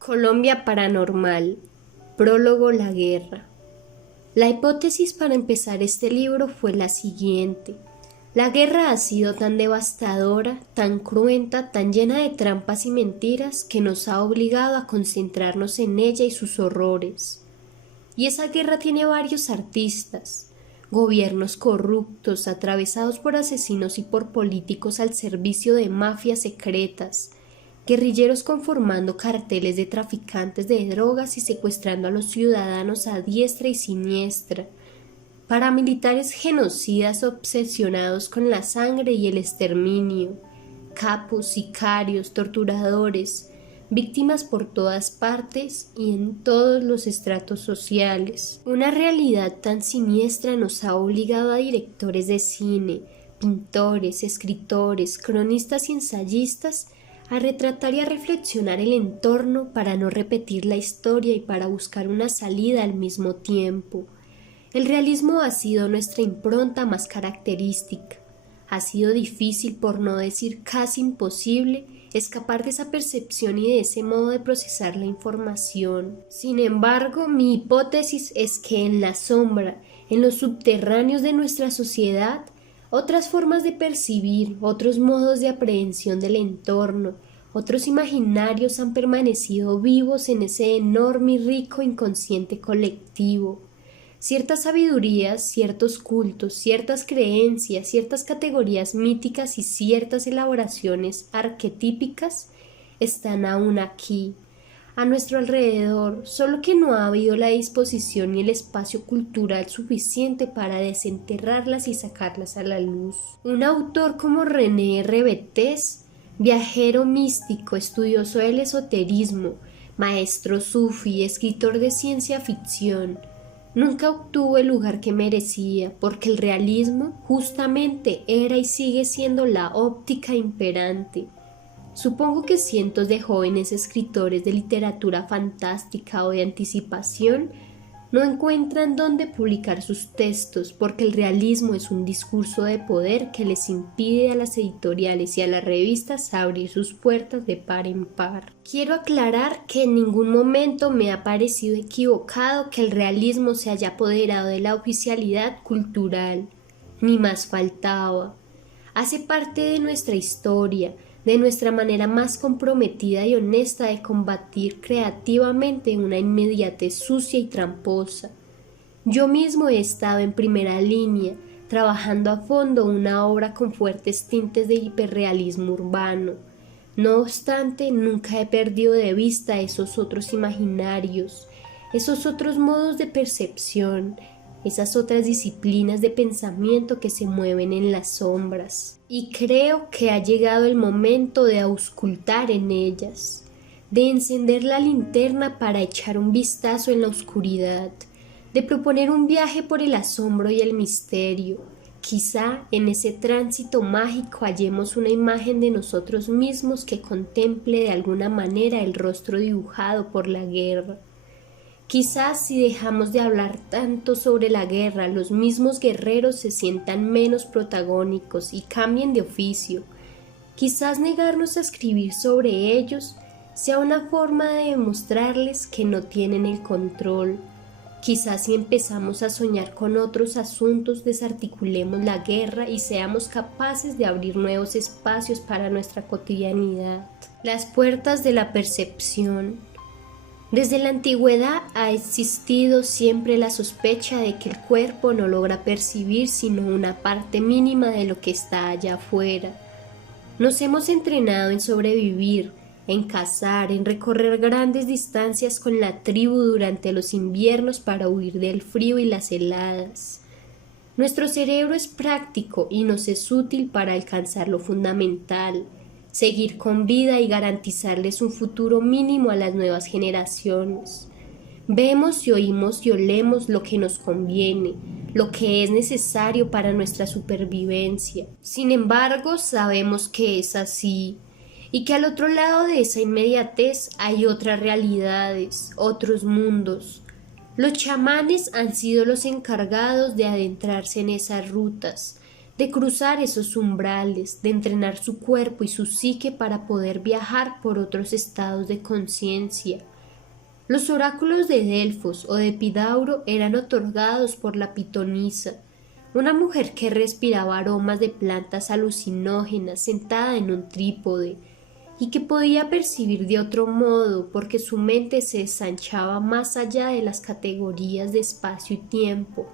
Colombia Paranormal. Prólogo: La guerra. La hipótesis para empezar este libro fue la siguiente. La guerra ha sido tan devastadora, tan cruenta, tan llena de trampas y mentiras que nos ha obligado a concentrarnos en ella y sus horrores. Y esa guerra tiene varios artistas, gobiernos corruptos atravesados por asesinos y por políticos al servicio de mafias secretas, guerrilleros conformando carteles de traficantes de drogas y secuestrando a los ciudadanos a diestra y siniestra, paramilitares genocidas obsesionados con la sangre y el exterminio, capos, sicarios, torturadores, víctimas por todas partes y en todos los estratos sociales. Una realidad tan siniestra nos ha obligado a directores de cine, pintores, escritores, cronistas y ensayistas a retratar y a reflexionar el entorno para no repetir la historia y para buscar una salida al mismo tiempo. El realismo ha sido nuestra impronta más característica. Ha sido difícil, por no decir casi imposible, escapar de esa percepción y de ese modo de procesar la información. Sin embargo, mi hipótesis es que en la sombra, en los subterráneos de nuestra sociedad, otras formas de percibir, otros modos de aprehensión del entorno, otros imaginarios han permanecido vivos en ese enorme y rico inconsciente colectivo. Ciertas sabidurías, ciertos cultos, ciertas creencias, ciertas categorías míticas y ciertas elaboraciones arquetípicas están aún aquí, a nuestro alrededor, solo que no ha habido la disposición ni el espacio cultural suficiente para desenterrarlas y sacarlas a la luz. Un autor como René R. Betés, viajero místico, estudioso del esoterismo, maestro sufí, escritor de ciencia ficción, nunca obtuvo el lugar que merecía, porque el realismo justamente era y sigue siendo la óptica imperante. Supongo que cientos de jóvenes escritores de literatura fantástica o de anticipación no encuentran dónde publicar sus textos porque el realismo es un discurso de poder que les impide a las editoriales y a las revistas abrir sus puertas de par en par. Quiero aclarar que en ningún momento me ha parecido equivocado que el realismo se haya apoderado de la oficialidad cultural, ni más faltaba. Hace parte de nuestra historia, de nuestra manera más comprometida y honesta de combatir creativamente una inmediatez sucia y tramposa. Yo mismo he estado en primera línea, trabajando a fondo una obra con fuertes tintes de hiperrealismo urbano. No obstante, nunca he perdido de vista esos otros imaginarios, esos otros modos de percepción, esas otras disciplinas de pensamiento que se mueven en las sombras. Y creo que ha llegado el momento de auscultar en ellas, de encender la linterna para echar un vistazo en la oscuridad, de proponer un viaje por el asombro y el misterio. Quizá en ese tránsito mágico hallemos una imagen de nosotros mismos que contemple de alguna manera el rostro dibujado por la guerra. Quizás si dejamos de hablar tanto sobre la guerra, los mismos guerreros se sientan menos protagónicos y cambien de oficio. Quizás negarnos a escribir sobre ellos sea una forma de demostrarles que no tienen el control. Quizás si empezamos a soñar con otros asuntos, desarticulemos la guerra y seamos capaces de abrir nuevos espacios para nuestra cotidianidad. Las puertas de la percepción. Desde la antigüedad ha existido siempre la sospecha de que el cuerpo no logra percibir sino una parte mínima de lo que está allá afuera. Nos hemos entrenado en sobrevivir, en cazar, en recorrer grandes distancias con la tribu durante los inviernos para huir del frío y las heladas. Nuestro cerebro es práctico y nos es útil para alcanzar lo fundamental, seguir con vida y garantizarles un futuro mínimo a las nuevas generaciones. Vemos y oímos y olemos lo que nos conviene, lo que es necesario para nuestra supervivencia. Sin embargo, sabemos que es así y que al otro lado de esa inmediatez hay otras realidades, otros mundos. Los chamanes han sido los encargados de adentrarse en esas rutas, de cruzar esos umbrales, de entrenar su cuerpo y su psique para poder viajar por otros estados de conciencia. Los oráculos de Delfos o de Epidauro eran otorgados por la pitonisa, una mujer que respiraba aromas de plantas alucinógenas sentada en un trípode, y que podía percibir de otro modo porque su mente se ensanchaba más allá de las categorías de espacio y tiempo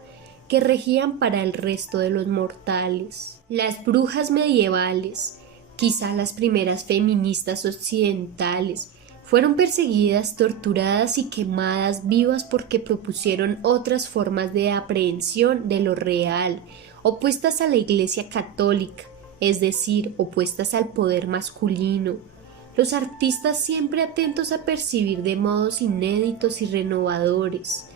que regían para el resto de los mortales. Las brujas medievales, quizá las primeras feministas occidentales, fueron perseguidas, torturadas y quemadas vivas porque propusieron otras formas de aprehensión de lo real, opuestas a la Iglesia católica, es decir, opuestas al poder masculino. Los artistas siempre atentos a percibir de modos inéditos y renovadores.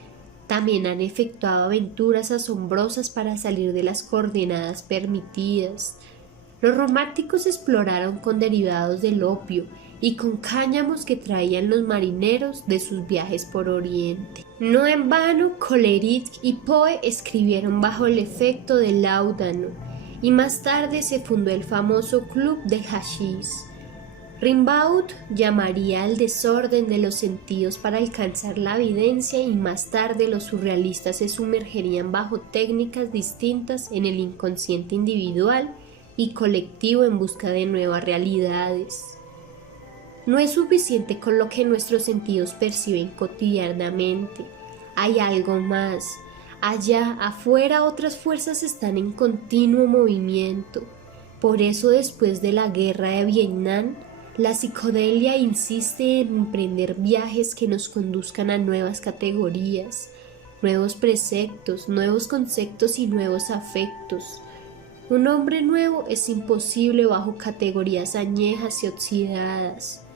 También han efectuado aventuras asombrosas para salir de las coordenadas permitidas. Los románticos exploraron con derivados del opio y con cáñamos que traían los marineros de sus viajes por Oriente. No en vano, Coleridge y Poe escribieron bajo el efecto del láudano, y más tarde se fundó el famoso Club del Hachís. Rimbaud llamaría al desorden de los sentidos para alcanzar la evidencia, y más tarde los surrealistas se sumergerían bajo técnicas distintas en el inconsciente individual y colectivo en busca de nuevas realidades. No es suficiente con lo que nuestros sentidos perciben cotidianamente. Hay algo más. Allá afuera otras fuerzas están en continuo movimiento. Por eso, después de la guerra de Vietnam, la psicodelia insiste en emprender viajes que nos conduzcan a nuevas categorías, nuevos preceptos, nuevos conceptos y nuevos afectos. Un hombre nuevo es imposible bajo categorías añejas y oxidadas.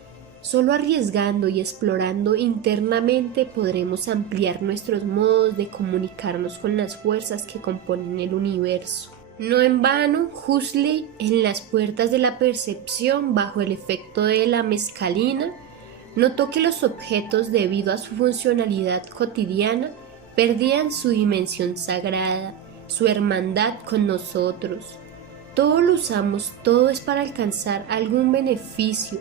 Solo arriesgando y explorando internamente podremos ampliar nuestros modos de comunicarnos con las fuerzas que componen el universo. No en vano, Huxley, en Las puertas de la percepción, bajo el efecto de la mescalina, notó que los objetos, debido a su funcionalidad cotidiana, perdían su dimensión sagrada, su hermandad con nosotros. Todo lo usamos, todo es para alcanzar algún beneficio,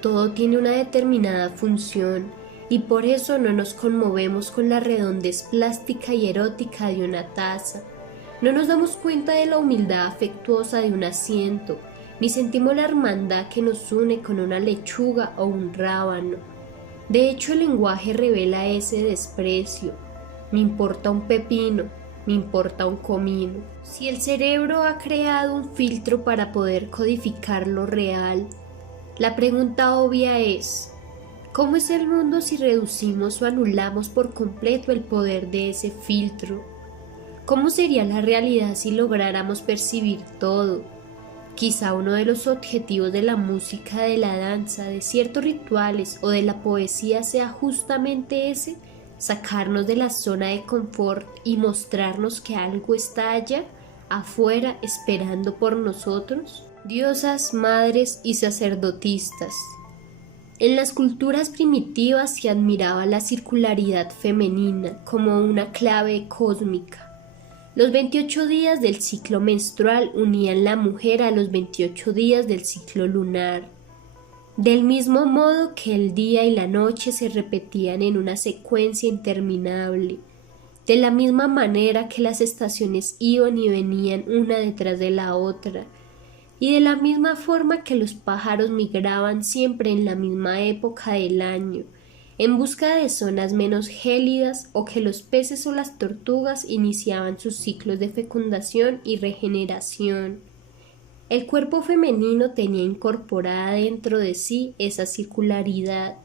todo tiene una determinada función, y por eso no nos conmovemos con la redondez plástica y erótica de una taza. No nos damos cuenta de la humildad afectuosa de un asiento, ni sentimos la hermandad que nos une con una lechuga o un rábano. De hecho, el lenguaje revela ese desprecio. Me importa un pepino, me importa un comino. Si el cerebro ha creado un filtro para poder codificar lo real, la pregunta obvia es: ¿cómo es el mundo si reducimos o anulamos por completo el poder de ese filtro? ¿Cómo sería la realidad si lográramos percibir todo? Quizá uno de los objetivos de la música, de la danza, de ciertos rituales o de la poesía sea justamente ese: sacarnos de la zona de confort y mostrarnos que algo está allá, afuera, esperando por nosotros. Diosas, madres y sacerdotisas. En las culturas primitivas se admiraba la circularidad femenina como una clave cósmica. Los 28 días del ciclo menstrual unían la mujer a los 28 días del ciclo lunar. Del mismo modo que el día y la noche se repetían en una secuencia interminable, de la misma manera que las estaciones iban y venían una detrás de la otra, y de la misma forma que los pájaros migraban siempre en la misma época del año, en busca de zonas menos gélidas, o que los peces o las tortugas iniciaban sus ciclos de fecundación y regeneración. El cuerpo femenino tenía incorporada dentro de sí esa circularidad,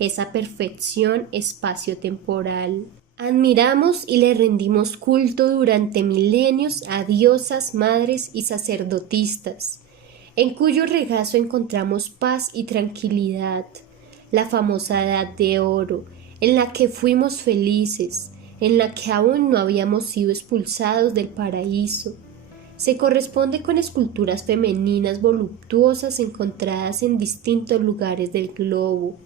esa perfección espacio-temporal. Admiramos y le rendimos culto durante milenios a diosas, madres y sacerdotisas, en cuyo regazo encontramos paz y tranquilidad, la famosa Edad de Oro, en la que fuimos felices, en la que aún no habíamos sido expulsados del paraíso. Se corresponde con esculturas femeninas voluptuosas encontradas en distintos lugares del globo.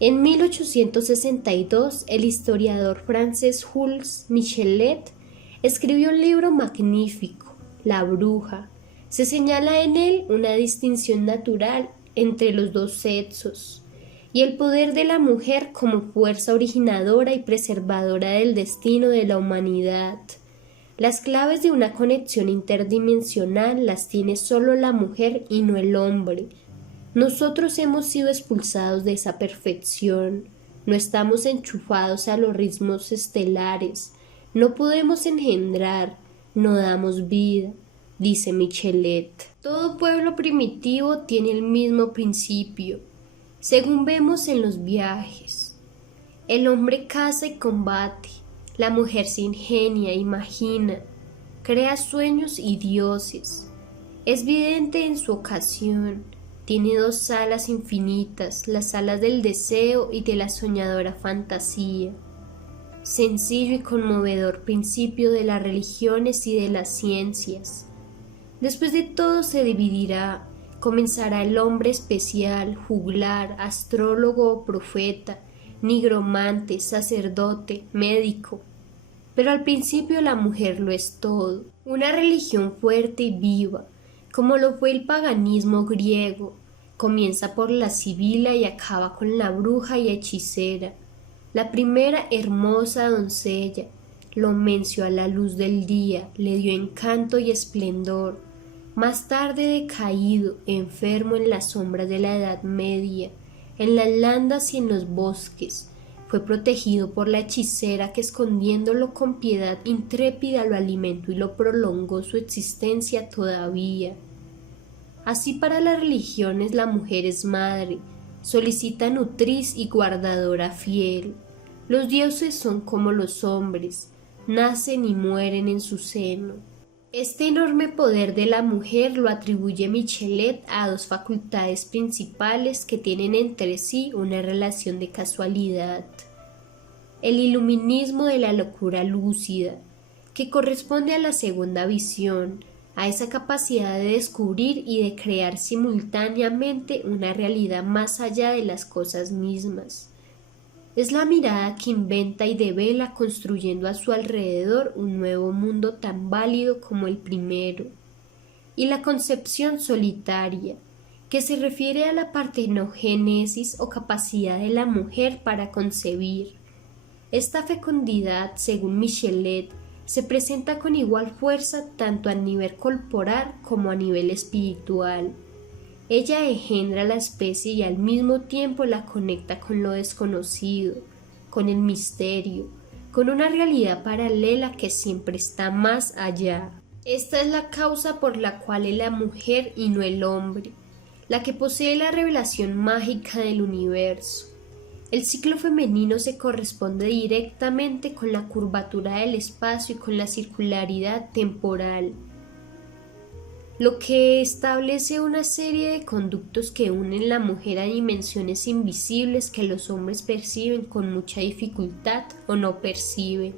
En 1862, el historiador francés Jules Michelet escribió un libro magnífico, la bruja. Se señala en él una distinción natural entre los dos sexos y el poder de la mujer como fuerza originadora y preservadora del destino de la humanidad. Las claves de una conexión interdimensional las tiene solo la mujer y no el hombre. Nosotros hemos sido expulsados de esa perfección, no estamos enchufados a los ritmos estelares, no podemos engendrar, no damos vida, dice Michelet. Todo pueblo primitivo tiene el mismo principio, según vemos en los viajes. El hombre caza y combate, la mujer se ingenia, imagina, crea sueños y dioses. Es vidente en su ocasión, tiene dos alas infinitas, las alas del deseo y de la soñadora fantasía. Sencillo y conmovedor principio de las religiones y de las ciencias. Después de todo se dividirá, comenzará el hombre especial, juglar, astrólogo o profeta, nigromante, sacerdote, médico. Pero al principio la mujer lo es todo, una religión fuerte y viva, como lo fue el paganismo griego. Comienza por la sibila y acaba con la bruja y hechicera. La primera hermosa doncella lo menció a la luz del día, le dio encanto y esplendor. Más tarde decaído, enfermo en las sombras de la Edad Media, en las landas y en los bosques, fue protegido por la hechicera que escondiéndolo con piedad intrépida lo alimentó y lo prolongó su existencia todavía. Así para las religiones la mujer es madre, solicita nutriz y guardadora fiel. Los dioses son como los hombres, nacen y mueren en su seno. Este enorme poder de la mujer lo atribuye Michelet a dos facultades principales que tienen entre sí una relación de casualidad. El iluminismo de la locura lúcida, que corresponde a la segunda visión, a esa capacidad de descubrir y de crear simultáneamente una realidad más allá de las cosas mismas. Es la mirada que inventa y devela construyendo a su alrededor un nuevo mundo tan válido como el primero. Y la concepción solitaria, que se refiere a la partenogénesis o capacidad de la mujer para concebir. Esta fecundidad, según Michelet, se presenta con igual fuerza tanto a nivel corporal como a nivel espiritual. Ella engendra la especie y al mismo tiempo la conecta con lo desconocido, con el misterio, con una realidad paralela que siempre está más allá. Esta es la causa por la cual es la mujer y no el hombre, la que posee la revelación mágica del universo. El ciclo femenino se corresponde directamente con la curvatura del espacio y con la circularidad temporal, lo que establece una serie de conductos que unen la mujer a dimensiones invisibles que los hombres perciben con mucha dificultad o no perciben.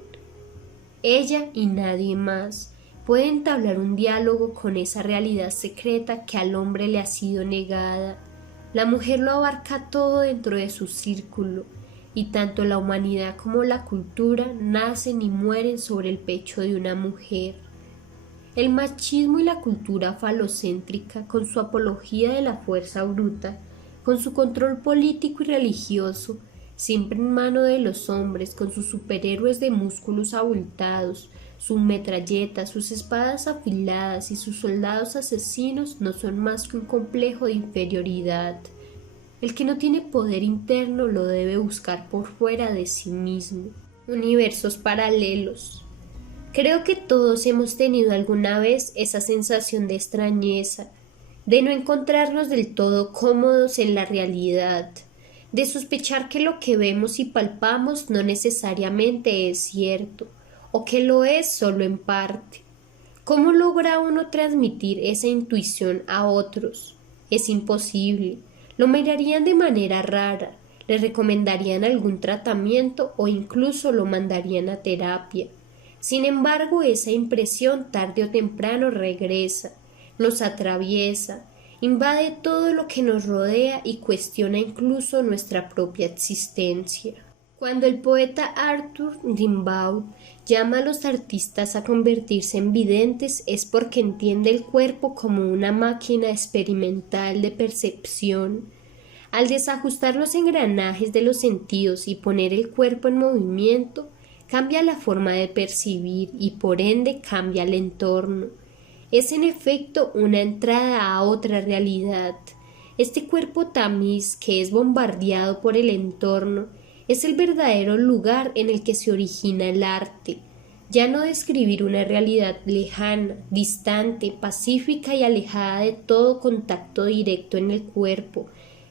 Ella y nadie más puede entablar un diálogo con esa realidad secreta que al hombre le ha sido negada. La mujer lo abarca todo dentro de su círculo, y tanto la humanidad como la cultura nacen y mueren sobre el pecho de una mujer. El machismo y la cultura falocéntrica, con su apología de la fuerza bruta, con su control político y religioso, siempre en mano de los hombres, con sus superhéroes de músculos abultados, sus metralletas, sus espadas afiladas y sus soldados asesinos no son más que un complejo de inferioridad. El que no tiene poder interno lo debe buscar por fuera de sí mismo. Universos paralelos. Creo que todos hemos tenido alguna vez esa sensación de extrañeza, de no encontrarnos del todo cómodos en la realidad, de sospechar que lo que vemos y palpamos no necesariamente es cierto, o que lo es solo en parte. ¿Cómo logra uno transmitir esa intuición a otros? Es imposible. Lo mirarían de manera rara, le recomendarían algún tratamiento o incluso lo mandarían a terapia. Sin embargo, esa impresión tarde o temprano regresa, nos atraviesa, invade todo lo que nos rodea y cuestiona incluso nuestra propia existencia. Cuando el poeta Arthur Rimbaud llama a los artistas a convertirse en videntes es porque entiende el cuerpo como una máquina experimental de percepción. Al desajustar los engranajes de los sentidos y poner el cuerpo en movimiento, cambia la forma de percibir y por ende cambia el entorno. Es en efecto una entrada a otra realidad. Este cuerpo tamiz que es bombardeado por el entorno es el verdadero lugar en el que se origina el arte. Ya no describir una realidad lejana, distante, pacífica y alejada de todo contacto directo en el cuerpo,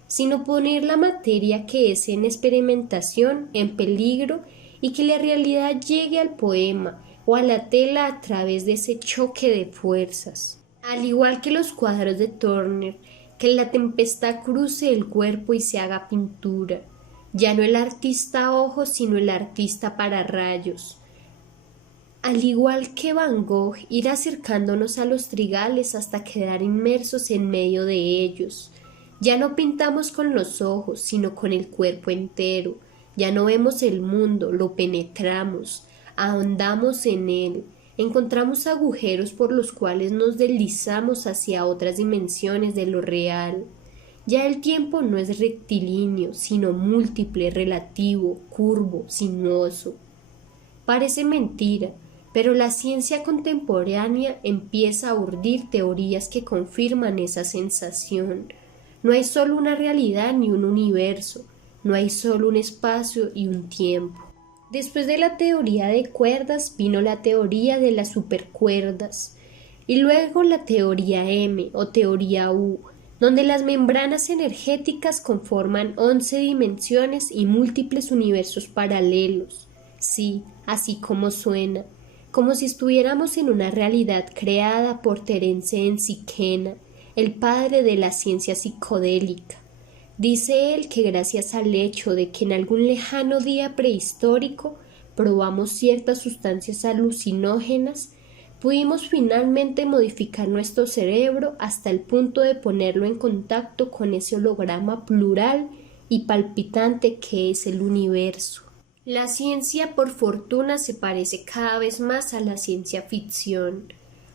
sino poner la materia que es en experimentación en peligro y que la realidad llegue al poema o a la tela a través de ese choque de fuerzas. Al igual que los cuadros de Turner, que la tempestad cruce el cuerpo y se haga pintura, ya no el artista ojo, sino el artista para rayos. Al igual que Van Gogh, ir acercándonos a los trigales hasta quedar inmersos en medio de ellos. Ya no pintamos con los ojos, sino con el cuerpo entero. Ya no vemos el mundo, lo penetramos, ahondamos en él, encontramos agujeros por los cuales nos deslizamos hacia otras dimensiones de lo real. Ya el tiempo no es rectilíneo, sino múltiple, relativo, curvo, sinuoso. Parece mentira, pero la ciencia contemporánea empieza a urdir teorías que confirman esa sensación. No hay solo una realidad ni un universo, no hay solo un espacio y un tiempo. Después de la teoría de cuerdas vino la teoría de las supercuerdas y luego la teoría M o teoría U, donde las membranas energéticas conforman 11 dimensiones y múltiples universos paralelos. Sí, así como suena, como si estuviéramos en una realidad creada por Terence Ensiquena, el padre de la ciencia psicodélica. Dice él que gracias al hecho de que en algún lejano día prehistórico probamos ciertas sustancias alucinógenas, pudimos finalmente modificar nuestro cerebro hasta el punto de ponerlo en contacto con ese holograma plural y palpitante que es el universo. La ciencia, por fortuna, se parece cada vez más a la ciencia ficción.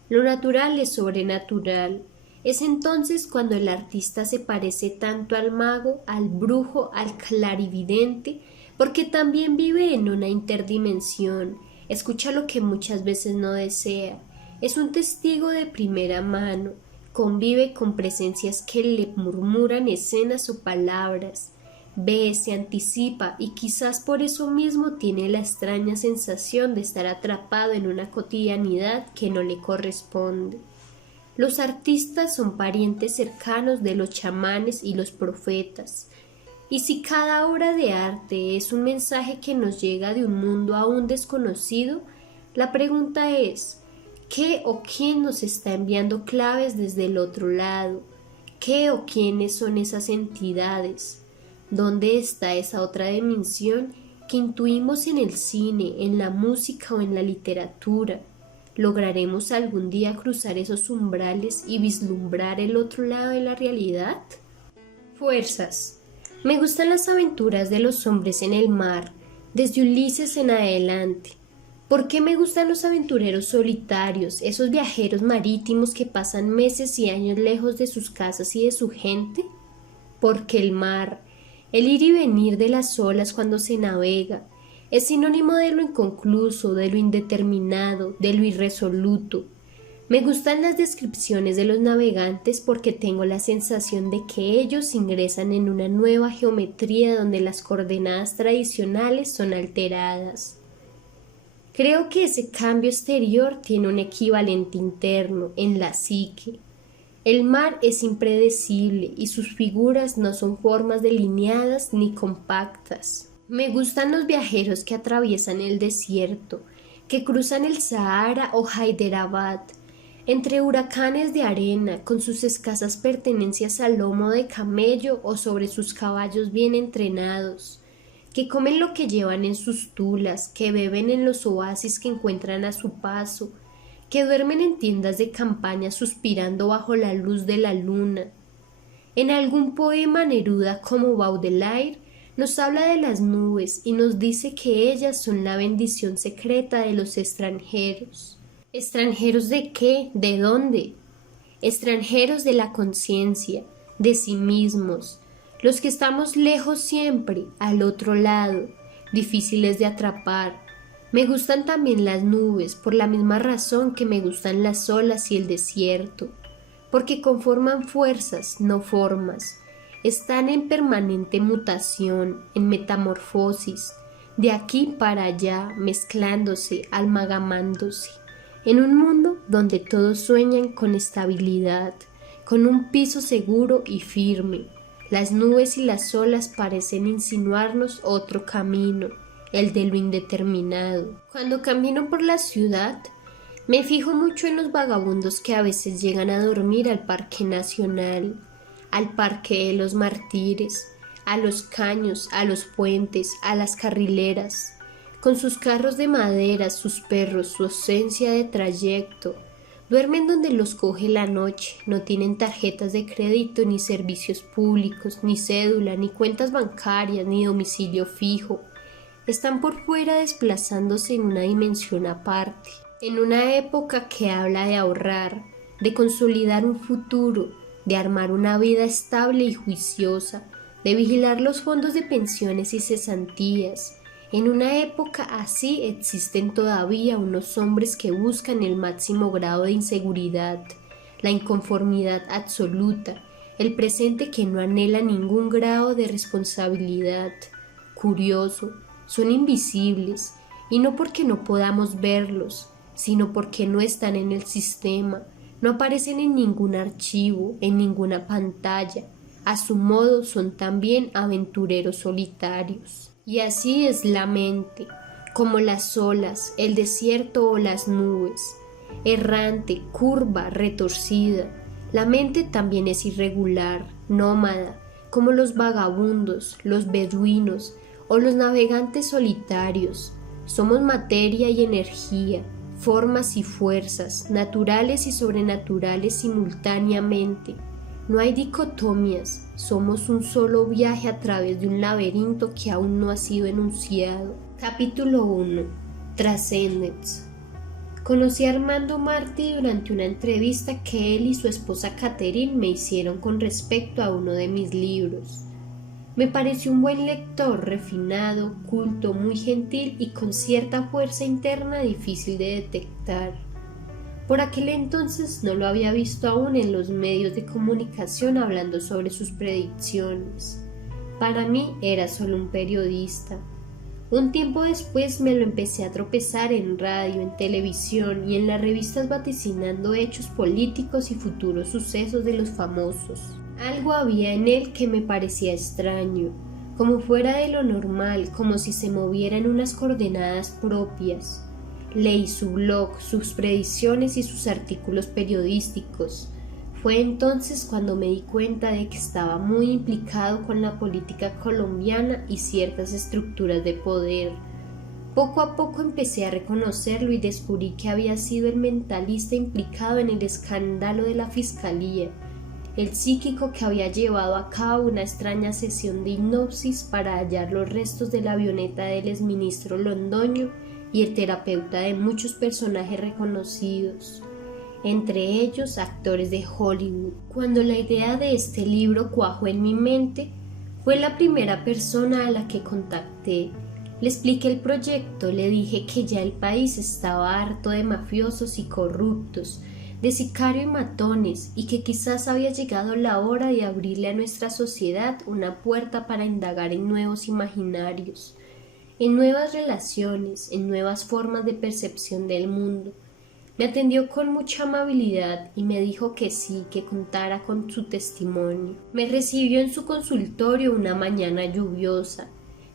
Lo natural es sobrenatural. Es entonces cuando el artista se parece tanto al mago, al brujo, al clarividente, porque también vive en una interdimensión, escucha lo que muchas veces no desea, es un testigo de primera mano, convive con presencias que le murmuran escenas o palabras, ve, se anticipa y quizás por eso mismo tiene la extraña sensación de estar atrapado en una cotidianidad que no le corresponde. Los artistas son parientes cercanos de los chamanes y los profetas, y si cada obra de arte es un mensaje que nos llega de un mundo aún desconocido, la pregunta es, ¿qué o quién nos está enviando claves desde el otro lado? ¿Qué o quiénes son esas entidades? ¿Dónde está esa otra dimensión que intuimos en el cine, en la música o en la literatura? ¿Lograremos algún día cruzar esos umbrales y vislumbrar el otro lado de la realidad? Fuerzas. Me gustan las aventuras de los hombres en el mar, desde Ulises en adelante. ¿Por qué me gustan los aventureros solitarios, esos viajeros marítimos que pasan meses y años lejos de sus casas y de su gente? Porque el mar, el ir y venir de las olas cuando se navega, es sinónimo de lo inconcluso, de lo indeterminado, de lo irresoluto. Me gustan las descripciones de los navegantes porque tengo la sensación de que ellos ingresan en una nueva geometría donde las coordenadas tradicionales son alteradas. Creo que ese cambio exterior tiene un equivalente interno en la psique. El mar es impredecible y sus figuras no son formas delineadas ni compactas. Me gustan los viajeros que atraviesan el desierto, que cruzan el Sahara o Hyderabad, entre huracanes de arena, con sus escasas pertenencias al lomo de camello o sobre sus caballos bien entrenados, que comen lo que llevan en sus tulas, que beben en los oasis que encuentran a su paso, que duermen en tiendas de campaña suspirando bajo la luz de la luna. En algún poema Neruda como Baudelaire Nos habla de las nubes y nos dice que ellas son la bendición secreta de los extranjeros. ¿Extranjeros de qué? ¿De dónde? Extranjeros de la conciencia, de sí mismos, los que estamos lejos siempre, al otro lado, difíciles de atrapar. Me gustan también las nubes por la misma razón que me gustan las olas y el desierto, porque conforman fuerzas, no formas. Están en permanente mutación, en metamorfosis, de aquí para allá, mezclándose, amalgamándose, en un mundo donde todos sueñan con estabilidad, con un piso seguro y firme. Las nubes y las olas parecen insinuarnos otro camino, el de lo indeterminado. Cuando camino por la ciudad, me fijo mucho en los vagabundos que a veces llegan a dormir al Parque Nacional, al Parque de los Mártires, a los caños, a los puentes, a las carrileras, con sus carros de madera, sus perros, su ausencia de trayecto. Duermen donde los coge la noche, no tienen tarjetas de crédito, ni servicios públicos, ni cédula, ni cuentas bancarias, ni domicilio fijo. Están por fuera desplazándose en una dimensión aparte, en una época que habla de ahorrar, de consolidar un futuro, de armar una vida estable y juiciosa, de vigilar los fondos de pensiones y cesantías. En una época así existen todavía unos hombres que buscan el máximo grado de inseguridad, la inconformidad absoluta, el presente que no anhela ningún grado de responsabilidad. Curioso, son invisibles, y no porque no podamos verlos, sino porque no están en el sistema, no aparecen en ningún archivo, en ninguna pantalla. A su modo son también aventureros solitarios. Y así es la mente, como las olas, el desierto o las nubes, errante, curva, retorcida. La mente también es irregular, nómada, como los vagabundos, los beduinos o los navegantes solitarios. Somos materia y energía, formas y fuerzas, naturales y sobrenaturales simultáneamente. No hay dicotomías, somos un solo viaje a través de un laberinto que aún no ha sido enunciado. Capítulo 1. Transcendence. Conocí a Armando Martí durante una entrevista que él y su esposa Catherine me hicieron con respecto a uno de mis libros. Me pareció un buen lector, refinado, culto, muy gentil y con cierta fuerza interna difícil de detectar. Por aquel entonces no lo había visto aún en los medios de comunicación hablando sobre sus predicciones. Para mí era solo un periodista. Un tiempo después me lo empecé a tropezar en radio, en televisión y en las revistas vaticinando hechos políticos y futuros sucesos de los famosos. Algo había en él que me parecía extraño, como fuera de lo normal, como si se moviera en unas coordenadas propias. Leí su blog, sus predicciones y sus artículos periodísticos. Fue entonces cuando me di cuenta de que estaba muy implicado con la política colombiana y ciertas estructuras de poder. Poco a poco empecé a reconocerlo y descubrí que había sido el mentalista implicado en el escándalo de la fiscalía, el psíquico que había llevado a cabo una extraña sesión de hipnosis para hallar los restos de la avioneta del exministro Londoño y el terapeuta de muchos personajes reconocidos, entre ellos actores de Hollywood. Cuando la idea de este libro cuajó en mi mente, fue la primera persona a la que contacté. Le expliqué el proyecto, le dije que ya el país estaba harto de mafiosos y corruptos, de sicarios y matones, y que quizás había llegado la hora de abrirle a nuestra sociedad una puerta para indagar en nuevos imaginarios, en nuevas relaciones, en nuevas formas de percepción del mundo. Me atendió con mucha amabilidad y me dijo que sí, que contara con su testimonio. Me recibió en su consultorio una mañana lluviosa.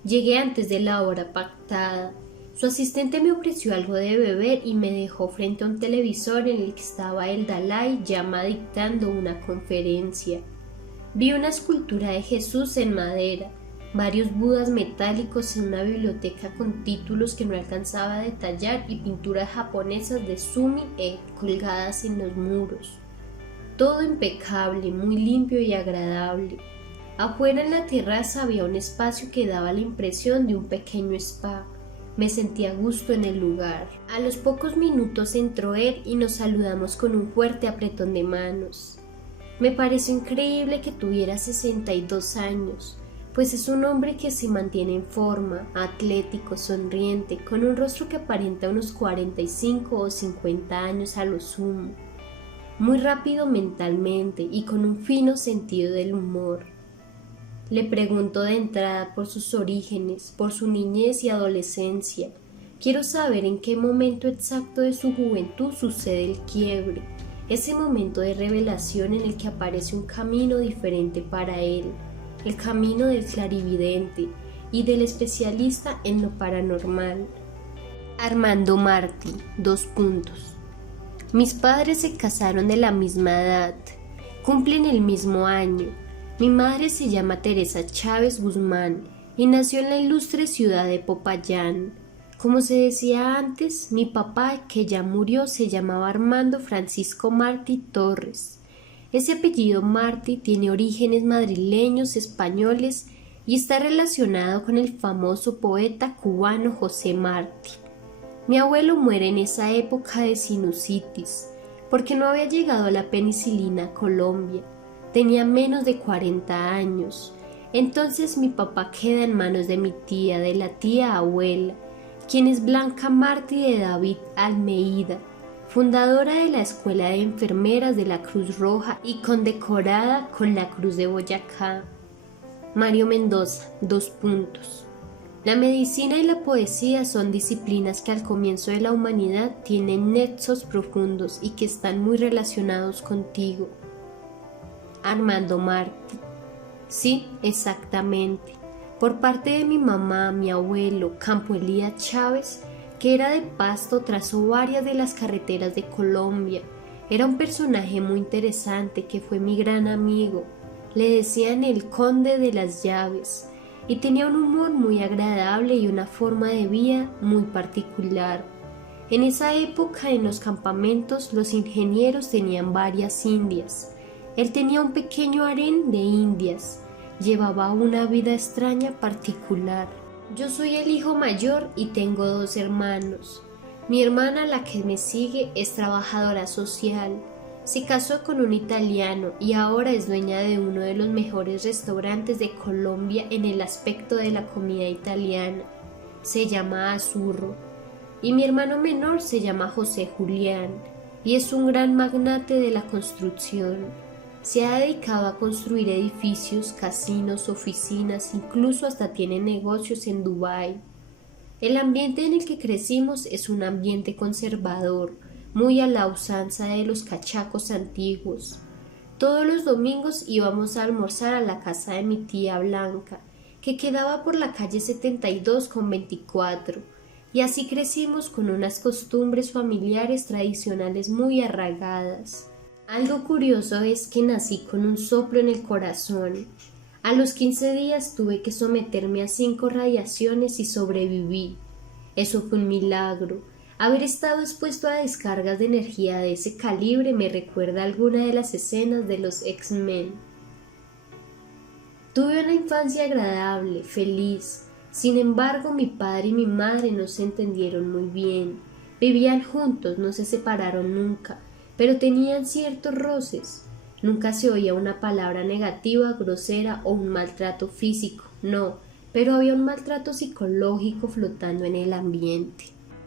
Llegué antes de la hora pactada. Su asistente me ofreció algo de beber y me dejó frente a un televisor en el que estaba el Dalai Lama dictando una conferencia. Vi una escultura de Jesús en madera, varios budas metálicos en una biblioteca con títulos que no alcanzaba a detallar y pinturas japonesas de Sumi colgadas en los muros. Todo impecable, muy limpio y agradable. Afuera en la terraza había un espacio que daba la impresión de un pequeño spa. Me sentí a gusto en el lugar. A los pocos minutos entró él y nos saludamos con un fuerte apretón de manos. Me pareció increíble que tuviera 62 años, pues es un hombre que se mantiene en forma, atlético, sonriente, con un rostro que aparenta unos 45 o 50 años a lo sumo. Muy rápido mentalmente y con un fino sentido del humor. Le pregunto de entrada por sus orígenes, por su niñez y adolescencia. Quiero saber en qué momento exacto de su juventud sucede el quiebre, ese momento de revelación en el que aparece un camino diferente para él, el camino del clarividente y del especialista en lo paranormal. Armando Martí, . Mis padres se casaron de la misma edad, cumplen el mismo año. Mi madre se llama Teresa Chávez Guzmán y nació en la ilustre ciudad de Popayán. Como se decía antes, mi papá, que ya murió, se llamaba Armando Francisco Martí Torres. Ese apellido Martí tiene orígenes madrileños, españoles y está relacionado con el famoso poeta cubano José Martí. Mi abuelo muere en esa época de sinusitis, porque no había llegado la penicilina a Colombia. Tenía menos de 40 años. Entonces mi papá queda en manos de mi tía, de la tía abuela, quien es Blanca Martí de David Almeida, fundadora de la Escuela de Enfermeras de la Cruz Roja y condecorada con la Cruz de Boyacá. Mario Mendoza, . La medicina y la poesía son disciplinas que al comienzo de la humanidad tienen nexos profundos y que están muy relacionados contigo. Armando Martí. Sí, exactamente. Por parte de mi mamá, mi abuelo, Campo Elías Chávez, que era de Pasto, trazó varias de las carreteras de Colombia. Era un personaje muy interesante que fue mi gran amigo. Le decían el Conde de las Llaves y tenía un humor muy agradable y una forma de vida muy particular. En esa época, en los campamentos, los ingenieros tenían varias indias. Él tenía un pequeño harén de indias. Llevaba una vida extraña particular. Yo soy el hijo mayor y tengo 2 hermanos. Mi hermana, la que me sigue, es trabajadora social. Se casó con un italiano y ahora es dueña de uno de los mejores restaurantes de Colombia en el aspecto de la comida italiana. Se llama Azurro. Y mi hermano menor se llama José Julián y es un gran magnate de la construcción. Se ha dedicado a construir edificios, casinos, oficinas, incluso hasta tiene negocios en Dubái. El ambiente en el que crecimos es un ambiente conservador, muy a la usanza de los cachacos antiguos. Todos los domingos íbamos a almorzar a la casa de mi tía Blanca, que quedaba por la calle 72 con 24, y así crecimos con unas costumbres familiares tradicionales muy arraigadas. Algo curioso es que nací con un soplo en el corazón. A los 15 días tuve que someterme a 5 radiaciones y sobreviví. Eso fue un milagro. Haber estado expuesto a descargas de energía de ese calibre me recuerda a alguna de las escenas de los X-Men. Tuve una infancia agradable, feliz. Sin embargo, mi padre y mi madre no se entendieron muy bien. Vivían juntos, no se separaron nunca, pero tenían ciertos roces. Nunca se oía una palabra negativa, grosera o un maltrato físico, no, pero había un maltrato psicológico flotando en el ambiente.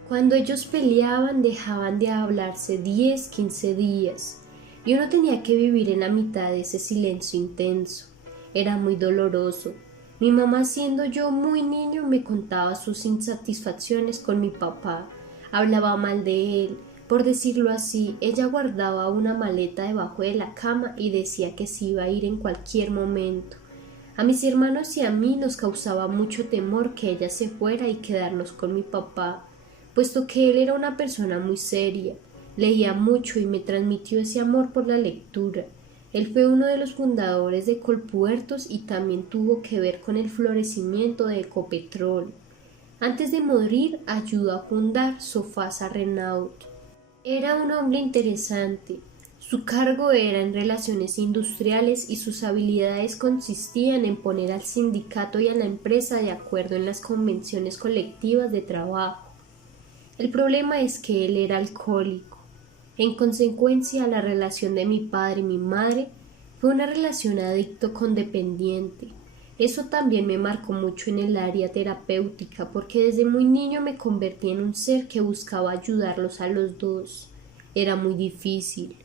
Cuando ellos peleaban dejaban de hablarse 10, 15 días y uno tenía que vivir en la mitad de ese silencio intenso. Era muy doloroso. Mi mamá, siendo yo muy niño, me contaba sus insatisfacciones con mi papá, hablaba mal de él. Por decirlo así, ella guardaba una maleta debajo de la cama y decía que se iba a ir en cualquier momento. A mis hermanos y a mí nos causaba mucho temor que ella se fuera y quedarnos con mi papá, puesto que él era una persona muy seria, leía mucho y me transmitió ese amor por la lectura. Él fue uno de los fundadores de Colpuertos y también tuvo que ver con el florecimiento de Ecopetrol. Antes de morir, ayudó a fundar Sofasa Renault. Era un hombre interesante. Su cargo era en relaciones industriales y sus habilidades consistían en poner al sindicato y a la empresa de acuerdo en las convenciones colectivas de trabajo. El problema es que él era alcohólico. En consecuencia, la relación de mi padre y mi madre fue una relación adicto-condependiente. Eso también me marcó mucho en el área terapéutica porque desde muy niño me convertí en un ser que buscaba ayudarlos a los dos. Era muy difícil.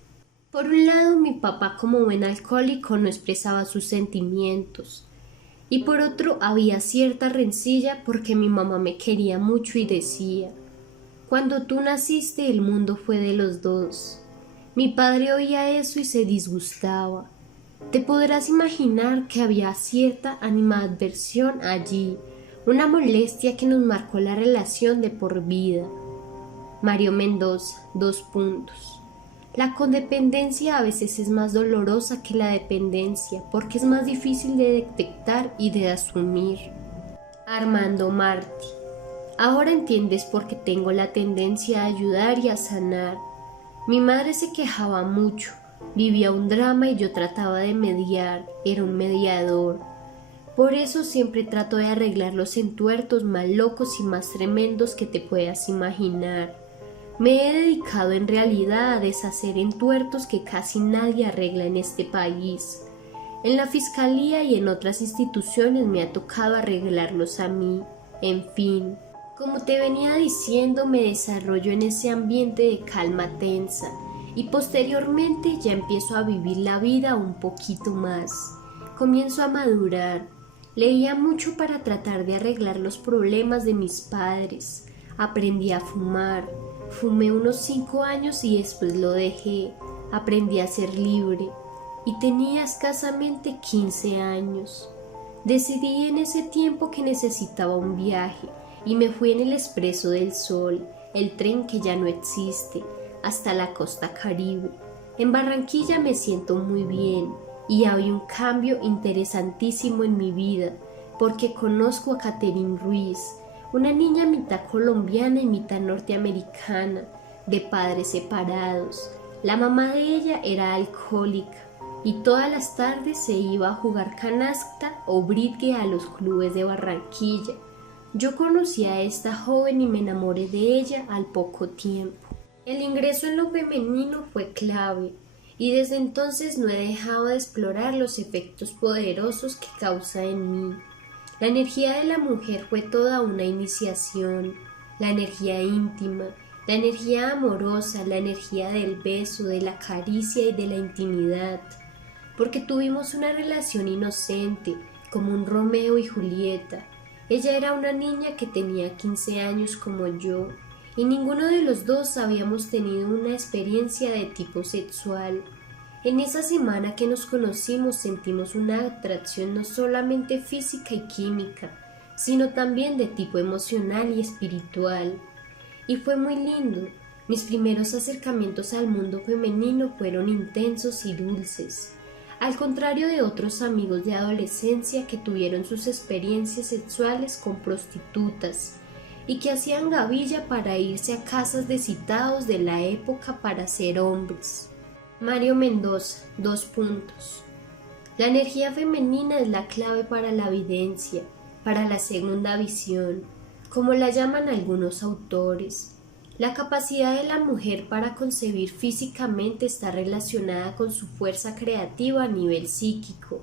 Por un lado, mi papá como buen alcohólico no expresaba sus sentimientos, y por otro había cierta rencilla porque mi mamá me quería mucho y decía: cuando tú naciste el mundo fue de los dos. Mi padre oía eso y se disgustaba. Te podrás imaginar que había cierta animadversión allí, una molestia que nos marcó la relación de por vida. Mario Mendoza, . La codependencia a veces es más dolorosa que la dependencia porque es más difícil de detectar y de asumir. Armando Martí. Ahora entiendes por qué tengo la tendencia a ayudar y a sanar. Mi madre se quejaba mucho, vivía un drama y yo trataba de mediar, era un mediador. Por eso siempre trato de arreglar los entuertos más locos y más tremendos que te puedas imaginar. Me he dedicado en realidad a deshacer entuertos que casi nadie arregla en este país. En la fiscalía y en otras instituciones me ha tocado arreglarlos a mí. En fin, como te venía diciendo, me desarrollo en ese ambiente de calma tensa y posteriormente ya empiezo a vivir la vida un poquito más. Comienzo a madurar. Leía mucho para tratar de arreglar los problemas de mis padres. Aprendí a fumar. Fumé unos 5 años y después lo dejé. Aprendí a ser libre y tenía escasamente 15 años. Decidí en ese tiempo que necesitaba un viaje y me fui en el Expreso del Sol, el tren que ya no existe, hasta la costa Caribe. En Barranquilla me siento muy bien y hay un cambio interesantísimo en mi vida porque conozco a Catherine Ruiz, una niña mitad colombiana y mitad norteamericana, de padres separados. La mamá de ella era alcohólica y todas las tardes se iba a jugar canasta o bridge a los clubes de Barranquilla. Yo conocí a esta joven y me enamoré de ella al poco tiempo. El ingreso en lo femenino fue clave y desde entonces no he dejado de explorar los efectos poderosos que causa en mí. La energía de la mujer fue toda una iniciación, la energía íntima, la energía amorosa, la energía del beso, de la caricia y de la intimidad, porque tuvimos una relación inocente, como un Romeo y Julieta. Ella era una niña que tenía 15 años como yo, y ninguno de los dos habíamos tenido una experiencia de tipo sexual. En esa semana que nos conocimos sentimos una atracción no solamente física y química, sino también de tipo emocional y espiritual. Y fue muy lindo. Mis primeros acercamientos al mundo femenino fueron intensos y dulces. Al contrario de otros amigos de adolescencia que tuvieron sus experiencias sexuales con prostitutas y que hacían gavilla para irse a casas de citados de la época para ser hombres. Mario Mendoza, . La energía femenina es la clave para la evidencia, para la segunda visión, como la llaman algunos autores. La capacidad de la mujer para concebir físicamente está relacionada con su fuerza creativa a nivel psíquico.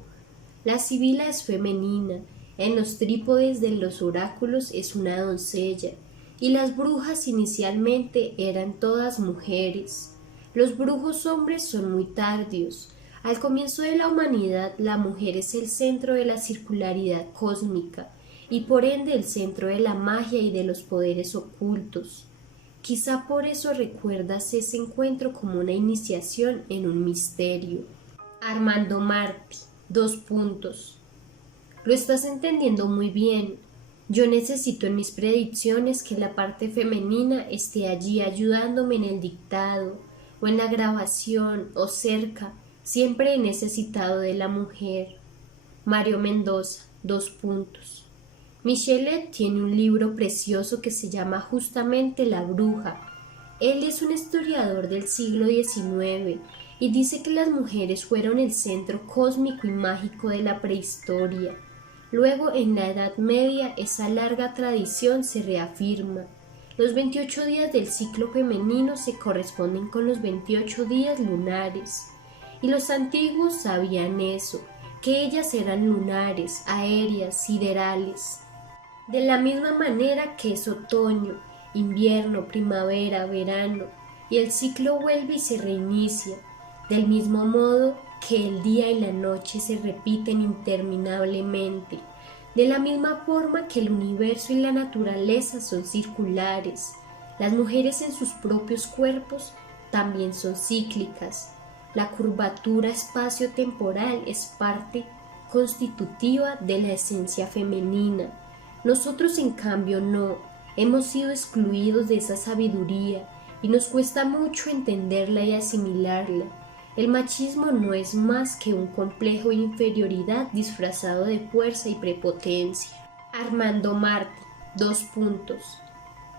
La sibila es femenina, en los trípodes de los oráculos es una doncella, y las brujas inicialmente eran todas mujeres. Los brujos hombres son muy tardíos. Al comienzo de la humanidad, la mujer es el centro de la circularidad cósmica y por ende el centro de la magia y de los poderes ocultos. Quizá por eso recuerdas ese encuentro como una iniciación en un misterio. Armando Martí, . Lo estás entendiendo muy bien. Yo necesito en mis predicciones que la parte femenina esté allí ayudándome en el dictado, o en la grabación, o cerca. Siempre he necesitado de la mujer. Mario Mendoza, . Michelet tiene un libro precioso que se llama justamente La bruja. Él es un historiador del siglo XIX y dice que las mujeres fueron el centro cósmico y mágico de la prehistoria. Luego, en la Edad Media, esa larga tradición se reafirma. Los 28 días del ciclo femenino se corresponden con los 28 días lunares. Y los antiguos sabían eso, que ellas eran lunares, aéreas, siderales. De la misma manera que es otoño, invierno, primavera, verano, y el ciclo vuelve y se reinicia, del mismo modo que el día y la noche se repiten interminablemente, de la misma forma que el universo y la naturaleza son circulares, las mujeres en sus propios cuerpos también son cíclicas. La curvatura espacio-temporal es parte constitutiva de la esencia femenina. Nosotros, en cambio, no, hemos sido excluidos de esa sabiduría y nos cuesta mucho entenderla y asimilarla. El machismo no es más que un complejo de inferioridad disfrazado de fuerza y prepotencia. Armando Martí,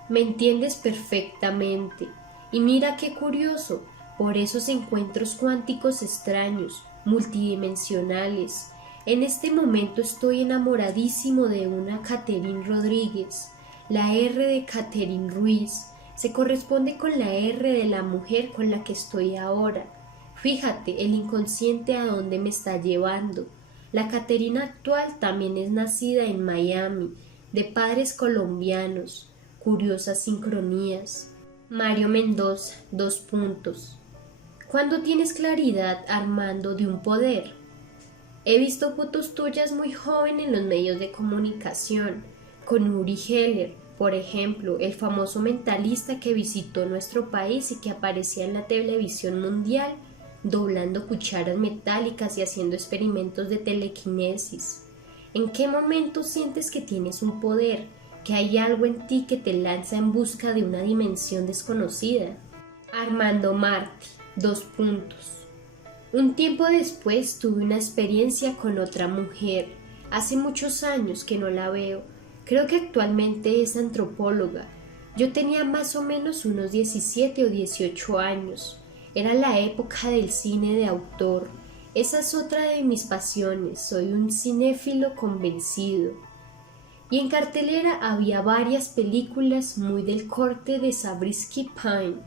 Me entiendes perfectamente. Y mira qué curioso, por esos encuentros cuánticos extraños, multidimensionales. En este momento estoy enamoradísimo de una Catherine Rodríguez. La R de Catherine Ruiz se corresponde con la R de la mujer con la que estoy ahora. Fíjate el inconsciente a dónde me está llevando. La Caterina actual también es nacida en Miami, de padres colombianos. Curiosas sincronías. Mario Mendoza, ¿Cuándo tienes claridad, Armando, de un poder? He visto fotos tuyas muy joven en los medios de comunicación, con Uri Geller, por ejemplo, el famoso mentalista que visitó nuestro país y que aparecía en la televisión mundial, doblando cucharas metálicas y haciendo experimentos de telequinesis. ¿En qué momento sientes que tienes un poder, que hay algo en ti que te lanza en busca de una dimensión desconocida? Armando Martí, Un tiempo después tuve una experiencia con otra mujer. Hace muchos años que no la veo. Creo que actualmente es antropóloga. Yo tenía más o menos unos 17 o 18 años. Era la época del cine de autor. Esa es otra de mis pasiones. Soy un cinéfilo convencido. Y en cartelera había varias películas muy del corte de Zabriskie Point.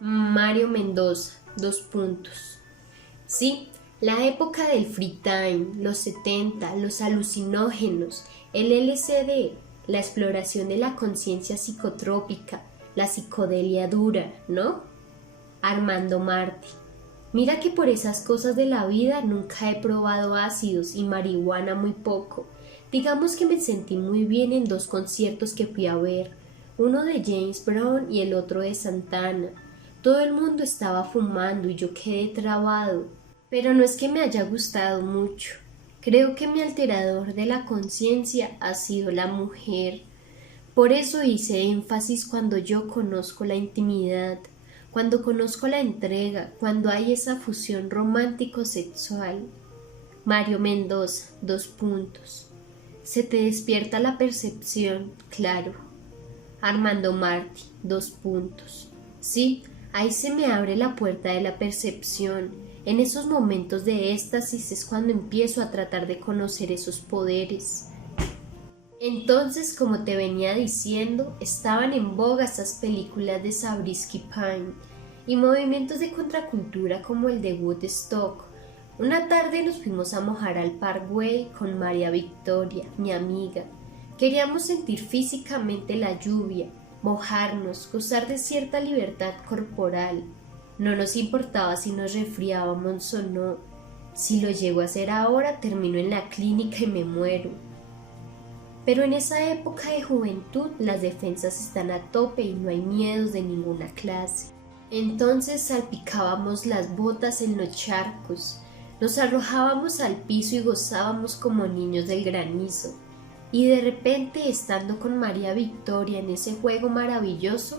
Mario Mendoza, Sí, la época del free time, los 70, los alucinógenos, el LSD, la exploración de la conciencia psicotrópica, la psicodelia dura, ¿no? Armando Martí. Mira que por esas cosas de la vida nunca he probado ácidos y marihuana muy poco. Digamos que me sentí muy bien en 2 conciertos que fui a ver, uno de James Brown y el otro de Santana. Todo el mundo estaba fumando y yo quedé trabado. Pero no es que me haya gustado mucho. Creo que mi alterador de la conciencia ha sido la mujer. Por eso hice énfasis cuando yo conozco la intimidad, cuando conozco la entrega, cuando hay esa fusión romántico-sexual. Mario Mendoza, Se te despierta la percepción, claro. Armando Martí, Sí, ahí se me abre la puerta de la percepción. En esos momentos de éxtasis es cuando empiezo a tratar de conocer esos poderes. Entonces, como te venía diciendo, estaban en boga esas películas de Zabriskie Point y movimientos de contracultura como el de Woodstock. Una tarde nos fuimos a mojar al Parkway con María Victoria, mi amiga. Queríamos sentir físicamente la lluvia, mojarnos, gozar de cierta libertad corporal. No nos importaba si nos resfriábamos o no. Si lo llego a hacer ahora, termino en la clínica y me muero. Pero en esa época de juventud las defensas están a tope y no hay miedos de ninguna clase. Entonces salpicábamos las botas en los charcos, nos arrojábamos al piso y gozábamos como niños del granizo. Y de repente, estando con María Victoria en ese juego maravilloso,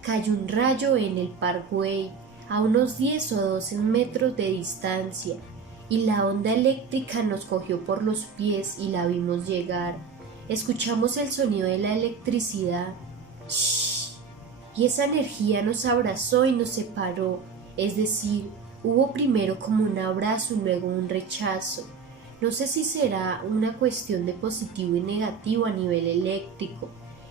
cayó un rayo en el Parkway, a unos 10 o 12 metros de distancia, y la onda eléctrica nos cogió por los pies y la vimos llegar. Escuchamos el sonido de la electricidad. ¡Shh! Y esa energía nos abrazó y nos separó, es decir, Hubo primero como un abrazo y luego un rechazo. No sé si será una cuestión de positivo y negativo a nivel eléctrico,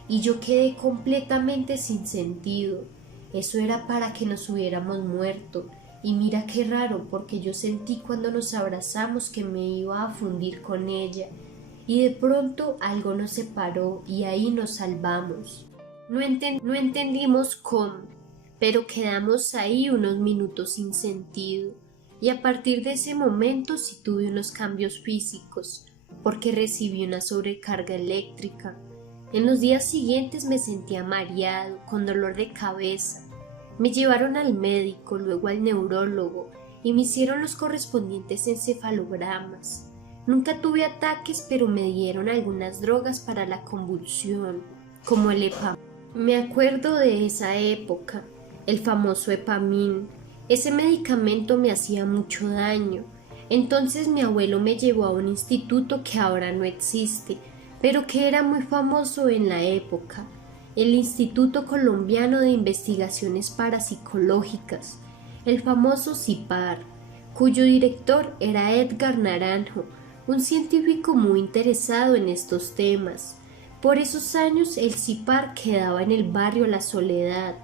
y yo quedé completamente sin sentido. Eso era para que nos hubiéramos muerto, y mira qué raro, porque yo sentí cuando nos abrazamos que me iba a fundir con ella, y de pronto algo nos separó y ahí nos salvamos. No entendimos cómo, pero quedamos ahí unos minutos sin sentido, y a partir de ese momento sí tuve unos cambios físicos, porque recibí una sobrecarga eléctrica. En los días siguientes me sentía mareado, con dolor de cabeza. Me llevaron al médico, luego al neurólogo, y me hicieron los correspondientes encefalogramas. Nunca tuve ataques, pero me dieron algunas drogas para la convulsión, como el EPAM. Me acuerdo de esa época, el famoso Epamin. Ese medicamento me hacía mucho daño. Entonces mi abuelo me llevó a un instituto que ahora no existe, pero que era muy famoso en la época, el Instituto Colombiano de Investigaciones Parapsicológicas, el famoso CIPAR, cuyo director era Edgar Naranjo, un científico muy interesado en estos temas. Por esos años el CIPAR quedaba en el barrio La Soledad.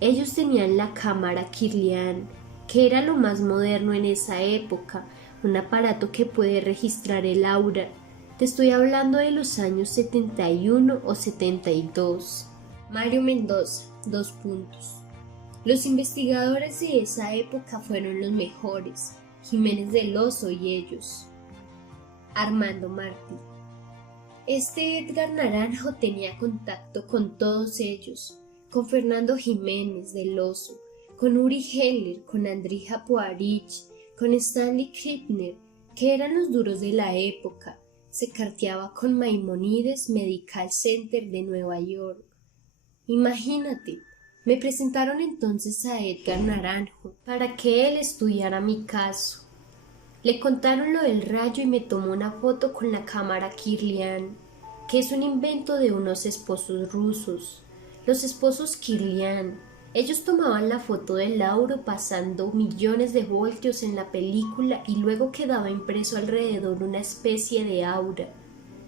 Ellos tenían la cámara Kirlian, que era lo más moderno en esa época, un aparato que puede registrar el aura. Te estoy hablando de los años 71 o 72. Mario Mendoza, 2 puntos. Los investigadores de esa época fueron los mejores, Jiménez del Oso y ellos. Armando Martí. Este Edgar Naranjo tenía contacto con todos ellos, con Fernando Jiménez del Oso, con Uri Geller, con Andrija Poarich, con Stanley Krippner, que eran los duros de la época. Se carteaba con Maimonides Medical Center de Nueva York. Imagínate, me presentaron entonces a Edgar Naranjo para que él estudiara mi caso. Le contaron lo del rayo y me tomó una foto con la cámara Kirlian, que es un invento de unos esposos rusos. Los esposos Kirlian, ellos tomaban la foto del lauro pasando millones de voltios en la película y luego quedaba impreso alrededor una especie de aura.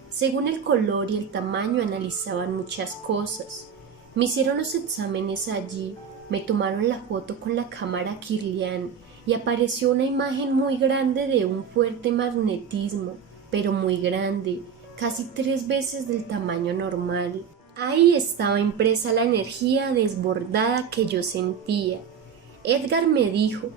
Según el color y el tamaño analizaban muchas cosas. Me hicieron los exámenes allí, me tomaron la foto con la cámara Kirlian y apareció una imagen muy grande de un fuerte magnetismo, pero muy grande, casi 3 veces del tamaño normal. Ahí estaba impresa la energía desbordada que yo sentía. Edgar me dijo: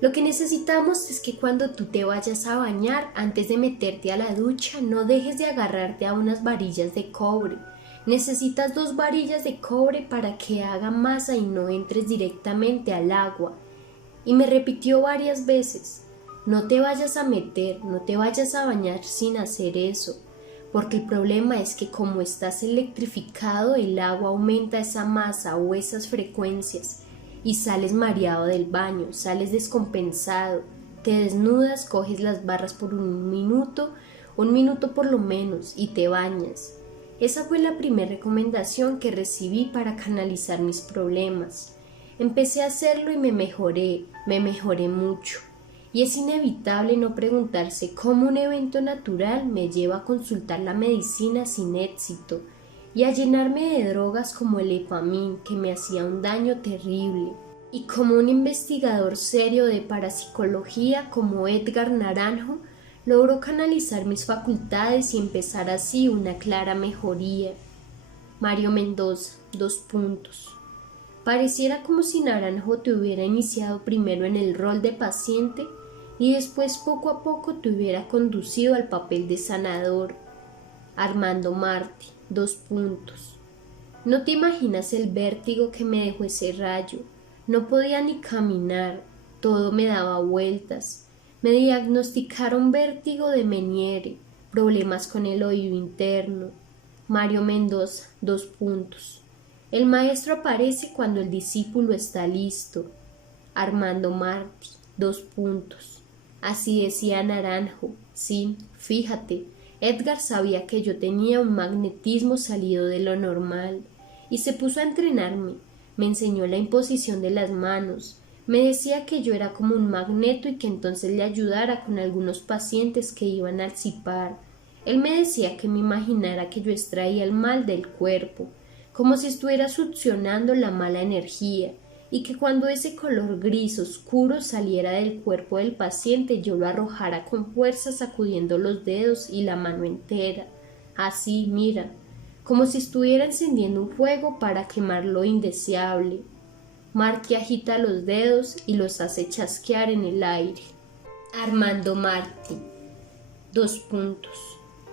lo que necesitamos es que cuando tú te vayas a bañar, antes de meterte a la ducha, no dejes de agarrarte a unas varillas de cobre. Necesitas 2 varillas de cobre para que haga masa y no entres directamente al agua. Y me repitió varias veces: no te vayas a meter, no te vayas a bañar sin hacer eso, porque el problema es que como estás electrificado, el agua aumenta esa masa o esas frecuencias y sales mareado del baño, sales descompensado, te desnudas, coges las barras por un minuto por lo menos y te bañas. Esa fue la primera recomendación que recibí para canalizar mis problemas. Empecé a hacerlo y me mejoré mucho. Y es inevitable no preguntarse cómo un evento natural me lleva a consultar la medicina sin éxito y a llenarme de drogas como el Epamin, que me hacía un daño terrible, y como un investigador serio de parapsicología como Edgar Naranjo logró canalizar mis facultades y empezar así una clara mejoría. Mario Mendoza, 2 puntos. Pareciera como si Naranjo te hubiera iniciado primero en el rol de paciente y después poco a poco te hubiera conducido al papel de sanador. Armando Martí, 2 puntos. No te imaginas el vértigo que me dejó ese rayo. No podía ni caminar, todo me daba vueltas. Me diagnosticaron vértigo de Meniere, problemas con el oído interno. Mario Mendoza, 2 puntos. El maestro aparece cuando el discípulo está listo. Armando Martí, 2 puntos. Así decía Naranjo. Sí, fíjate, Edgar sabía que yo tenía un magnetismo salido de lo normal y se puso a entrenarme. Me enseñó la imposición de las manos, Me decía que yo era como un magneto y que entonces le ayudara con algunos pacientes que iban al CIPAR. Él me decía que me imaginara que yo extraía el mal del cuerpo, como si estuviera succionando la mala energía, y que cuando ese color gris oscuro saliera del cuerpo del paciente yo lo arrojara con fuerza sacudiendo los dedos y la mano entera. Así, mira, como si estuviera encendiendo un fuego para quemar lo indeseable. Marty agita los dedos y los hace chasquear en el aire. Armando Martí.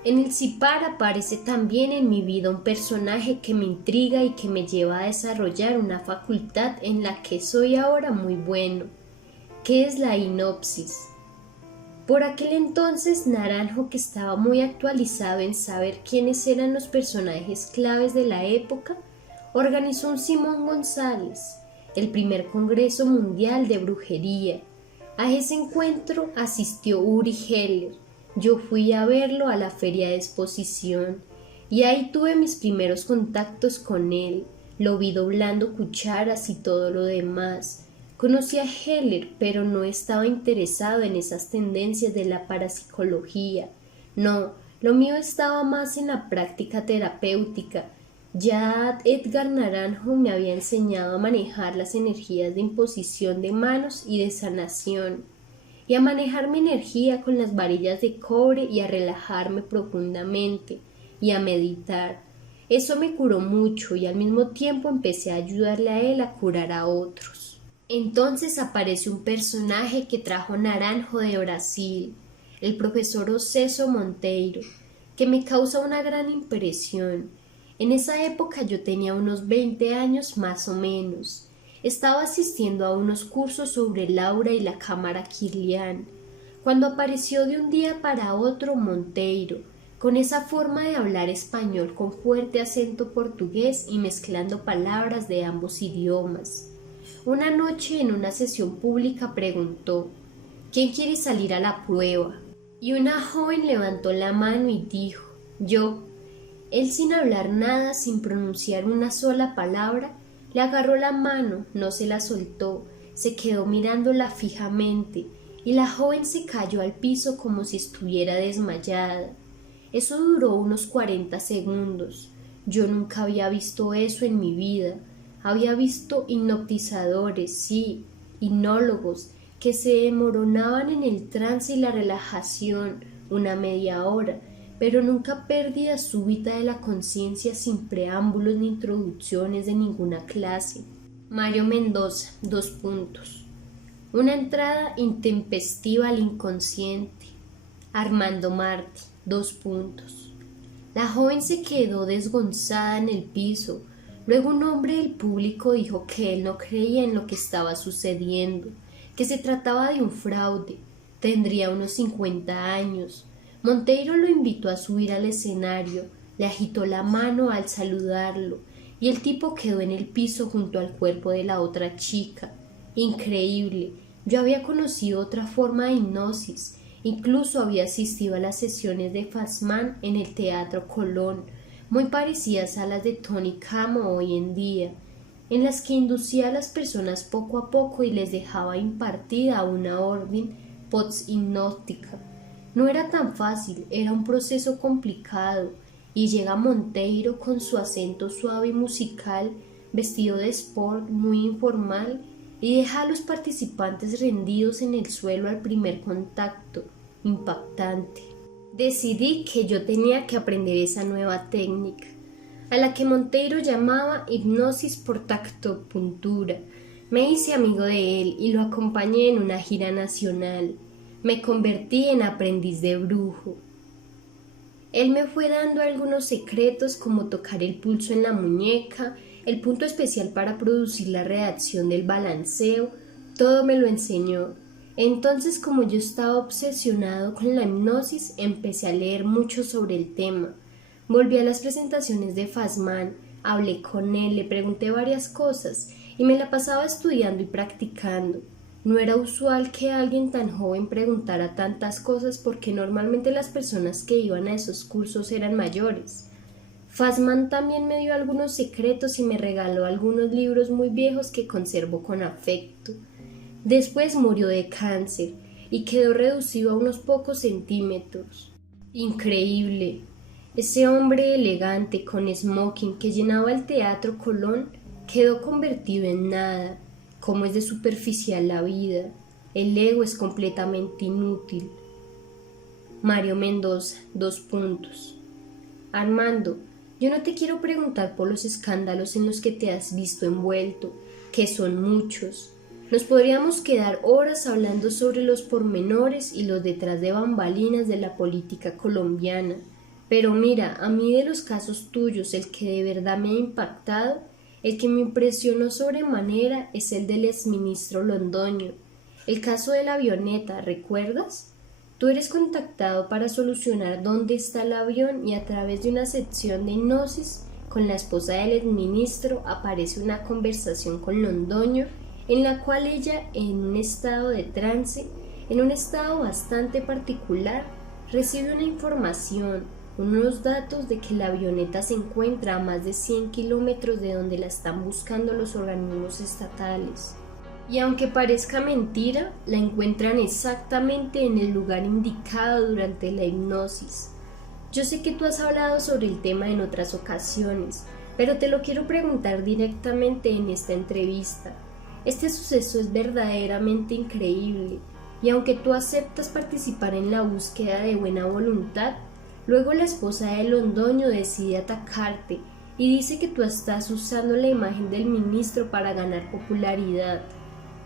En el CIPAR aparece también en mi vida un personaje que me intriga y que me lleva a desarrollar una facultad en la que soy ahora muy bueno, que es la hinopsis. Por aquel entonces Naranjo, que estaba muy actualizado en saber quiénes eran los personajes claves de la época, organizó un Simón González, el primer Congreso Mundial de Brujería. A ese encuentro asistió Uri Geller. Yo fui a verlo a la feria de exposición y ahí tuve mis primeros contactos con él. Lo vi doblando cucharas y todo lo demás. Conocí a Heller, pero no estaba interesado en esas tendencias de la parapsicología. No, lo mío estaba más en la práctica terapéutica. Ya Edgar Naranjo me había enseñado a manejar las energías de imposición de manos y de sanación, y a manejar mi energía con las varillas de cobre y a relajarme profundamente y a meditar. Eso me curó mucho y al mismo tiempo empecé a ayudarle a él a curar a otros. Entonces aparece un personaje que trajo Naranjo de Brasil, el profesor Oceso Monteiro, que me causa una gran impresión. En esa época yo tenía unos 20 años más o menos. Estaba asistiendo a unos cursos sobre el aura y la cámara Kirlian, cuando apareció de un día para otro Monteiro, con esa forma de hablar español con fuerte acento portugués y mezclando palabras de ambos idiomas. Una noche en una sesión pública preguntó: ¿quién quiere salir a la prueba? Y una joven levantó la mano y dijo: yo. Él, sin hablar nada, sin pronunciar una sola palabra, le agarró la mano, no se la soltó, se quedó mirándola fijamente, y la joven se cayó al piso como si estuviera desmayada. Eso duró unos 40 segundos. Yo nunca había visto eso en mi vida. Había visto hipnotizadores, sí, hipnólogos, que se demoronaban en el trance y la relajación una media hora, pero nunca pérdida súbita de la conciencia sin preámbulos ni introducciones de ninguna clase. Mario Mendoza, Una entrada intempestiva al inconsciente. Armando Martí, La joven se quedó desgonzada en el piso. Luego un hombre del público dijo que él no creía en lo que estaba sucediendo, que se trataba de un fraude. Tendría unos 50 años. Monteiro lo invitó a subir al escenario, le agitó la mano al saludarlo, y el tipo quedó en el piso junto al cuerpo de la otra chica. Increíble, yo había conocido otra forma de hipnosis, incluso había asistido a las sesiones de Fassmann en el Teatro Colón, muy parecidas a las de Tony Camo hoy en día, en las que inducía a las personas poco a poco y les dejaba impartida una orden post-hipnótica. No era tan fácil, era un proceso complicado, y llega Monteiro con su acento suave y musical, vestido de sport muy informal, y deja a los participantes rendidos en el suelo al primer contacto. Impactante. Decidí que yo tenía que aprender esa nueva técnica, a la que Monteiro llamaba hipnosis por tactopuntura. Me hice amigo de él y lo acompañé en una gira nacional. Me convertí en aprendiz de brujo. Él me fue dando algunos secretos como tocar el pulso en la muñeca, el punto especial para producir la reacción del balanceo, todo me lo enseñó. Entonces, como yo estaba obsesionado con la hipnosis, empecé a leer mucho sobre el tema. Volví a las presentaciones de Fassmann, hablé con él, le pregunté varias cosas y me la pasaba estudiando y practicando. No era usual que alguien tan joven preguntara tantas cosas porque normalmente las personas que iban a esos cursos eran mayores. Fassmann también me dio algunos secretos y me regaló algunos libros muy viejos que conservo con afecto. Después murió de cáncer y quedó reducido a unos pocos centímetros. Increíble. Ese hombre elegante con smoking que llenaba el Teatro Colón quedó convertido en nada. Cómo es de superficial la vida. El ego es completamente inútil. Mario Mendoza, Armando, yo no te quiero preguntar por los escándalos en los que te has visto envuelto, que son muchos. Nos podríamos quedar horas hablando sobre los pormenores y los detrás de bambalinas de la política colombiana. Pero mira, a mí de los casos tuyos, el que de verdad me ha impactado, el que me impresionó sobremanera es el del exministro Londoño. El caso de la avioneta, ¿recuerdas? Tú eres contactado para solucionar dónde está el avión y a través de una sección de hipnosis con la esposa del exministro aparece una conversación con Londoño en la cual ella, en un estado de trance, en un estado bastante particular, recibe una información, unos datos de que la avioneta se encuentra a más de 100 kilómetros de donde la están buscando los organismos estatales. Y aunque parezca mentira, la encuentran exactamente en el lugar indicado durante la hipnosis. Yo sé que tú has hablado sobre el tema en otras ocasiones, pero te lo quiero preguntar directamente en esta entrevista. Este suceso es verdaderamente increíble, y aunque tú aceptas participar en la búsqueda de buena voluntad, luego la esposa de Londoño decide atacarte y dice que tú estás usando la imagen del ministro para ganar popularidad.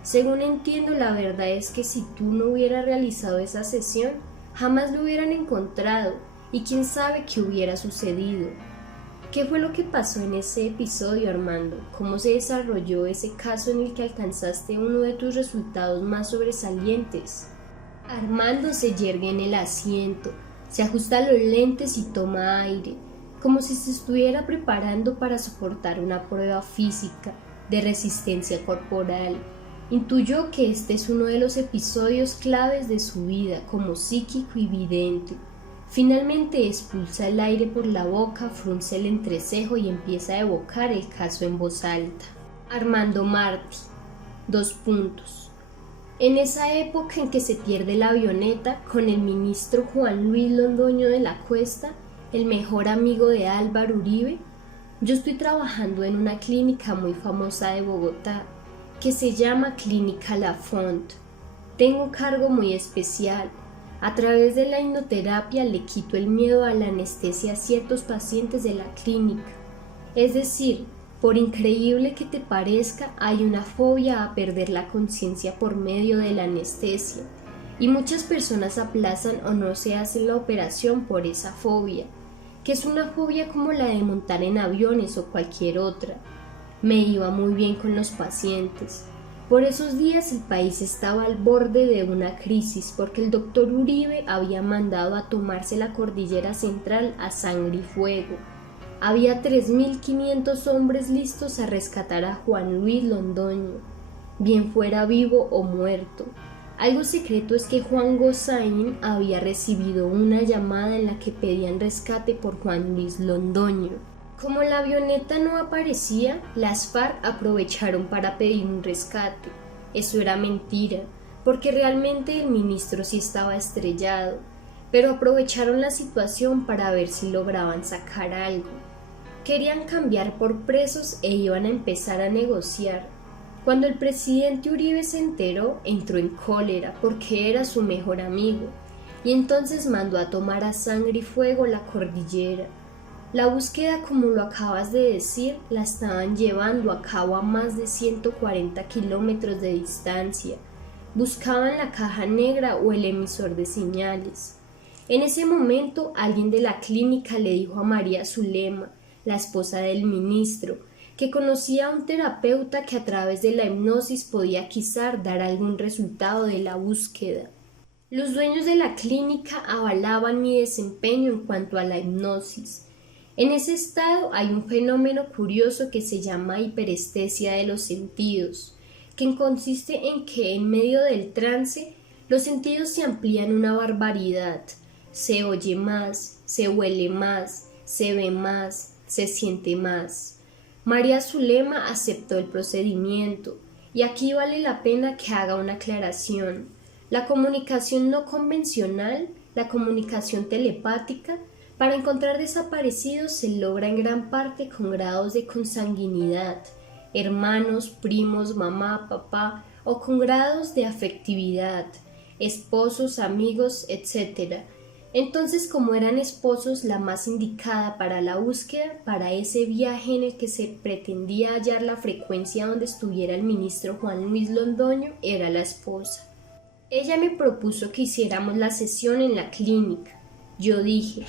Según entiendo, la verdad es que si tú no hubieras realizado esa sesión, jamás lo hubieran encontrado y quién sabe qué hubiera sucedido. ¿Qué fue lo que pasó en ese episodio, Armando? ¿Cómo se desarrolló ese caso en el que alcanzaste uno de tus resultados más sobresalientes? Armando se yergue en el asiento, se ajusta los lentes y toma aire, como si se estuviera preparando para soportar una prueba física de resistencia corporal. Intuyó que este es uno de los episodios claves de su vida como psíquico y vidente. Finalmente expulsa el aire por la boca, frunce el entrecejo y empieza a evocar el caso en voz alta. Armando Martí. En esa época en que se pierde la avioneta con el ministro Juan Luis Londoño de la Cuesta, el mejor amigo de Álvaro Uribe, yo estoy trabajando en una clínica muy famosa de Bogotá, que se llama Clínica La Font. Tengo un cargo muy especial. A través de la hipnoterapia le quito el miedo a la anestesia a ciertos pacientes de la clínica. Es decir, por increíble que te parezca, hay una fobia a perder la conciencia por medio de la anestesia, y muchas personas aplazan o no se hacen la operación por esa fobia, que es una fobia como la de montar en aviones o cualquier otra. Me iba muy bien con los pacientes. Por esos días el país estaba al borde de una crisis porque el doctor Uribe había mandado a tomarse la cordillera central a sangre y fuego. Había 3.500 hombres listos a rescatar a Juan Luis Londoño, bien fuera vivo o muerto. Algo secreto es que Juan Gozaín había recibido una llamada en la que pedían rescate por Juan Luis Londoño. Como la avioneta no aparecía, las FARC aprovecharon para pedir un rescate. Eso era mentira, porque realmente el ministro sí estaba estrellado, pero aprovecharon la situación para ver si lograban sacar algo. Querían cambiar por presos e iban a empezar a negociar. Cuando el presidente Uribe se enteró, entró en cólera porque era su mejor amigo, y entonces mandó a tomar a sangre y fuego la cordillera. La búsqueda, como lo acabas de decir, la estaban llevando a cabo a más de 140 kilómetros de distancia. Buscaban la caja negra o el emisor de señales. En ese momento, alguien de la clínica le dijo a María Zulema, la esposa del ministro, que conocía a un terapeuta que a través de la hipnosis podía quizás dar algún resultado de la búsqueda. Los dueños de la clínica avalaban mi desempeño en cuanto a la hipnosis. En ese estado hay un fenómeno curioso que se llama hiperestesia de los sentidos, que consiste en que en medio del trance los sentidos se amplían una barbaridad. Se oye más, se huele más, se ve más, se siente más. María Zulema aceptó el procedimiento Y aquí vale la pena que haga una aclaración. La comunicación no convencional, la comunicación telepática, para encontrar desaparecidos se logra en gran parte con grados de consanguinidad, hermanos, primos, mamá, papá, o con grados de afectividad, esposos, amigos, etc. Entonces, como eran esposos, la más indicada para la búsqueda, para ese viaje en el que se pretendía hallar la frecuencia donde estuviera el ministro Juan Luis Londoño, era la esposa. Ella me propuso que hiciéramos la sesión en la clínica. Yo dije,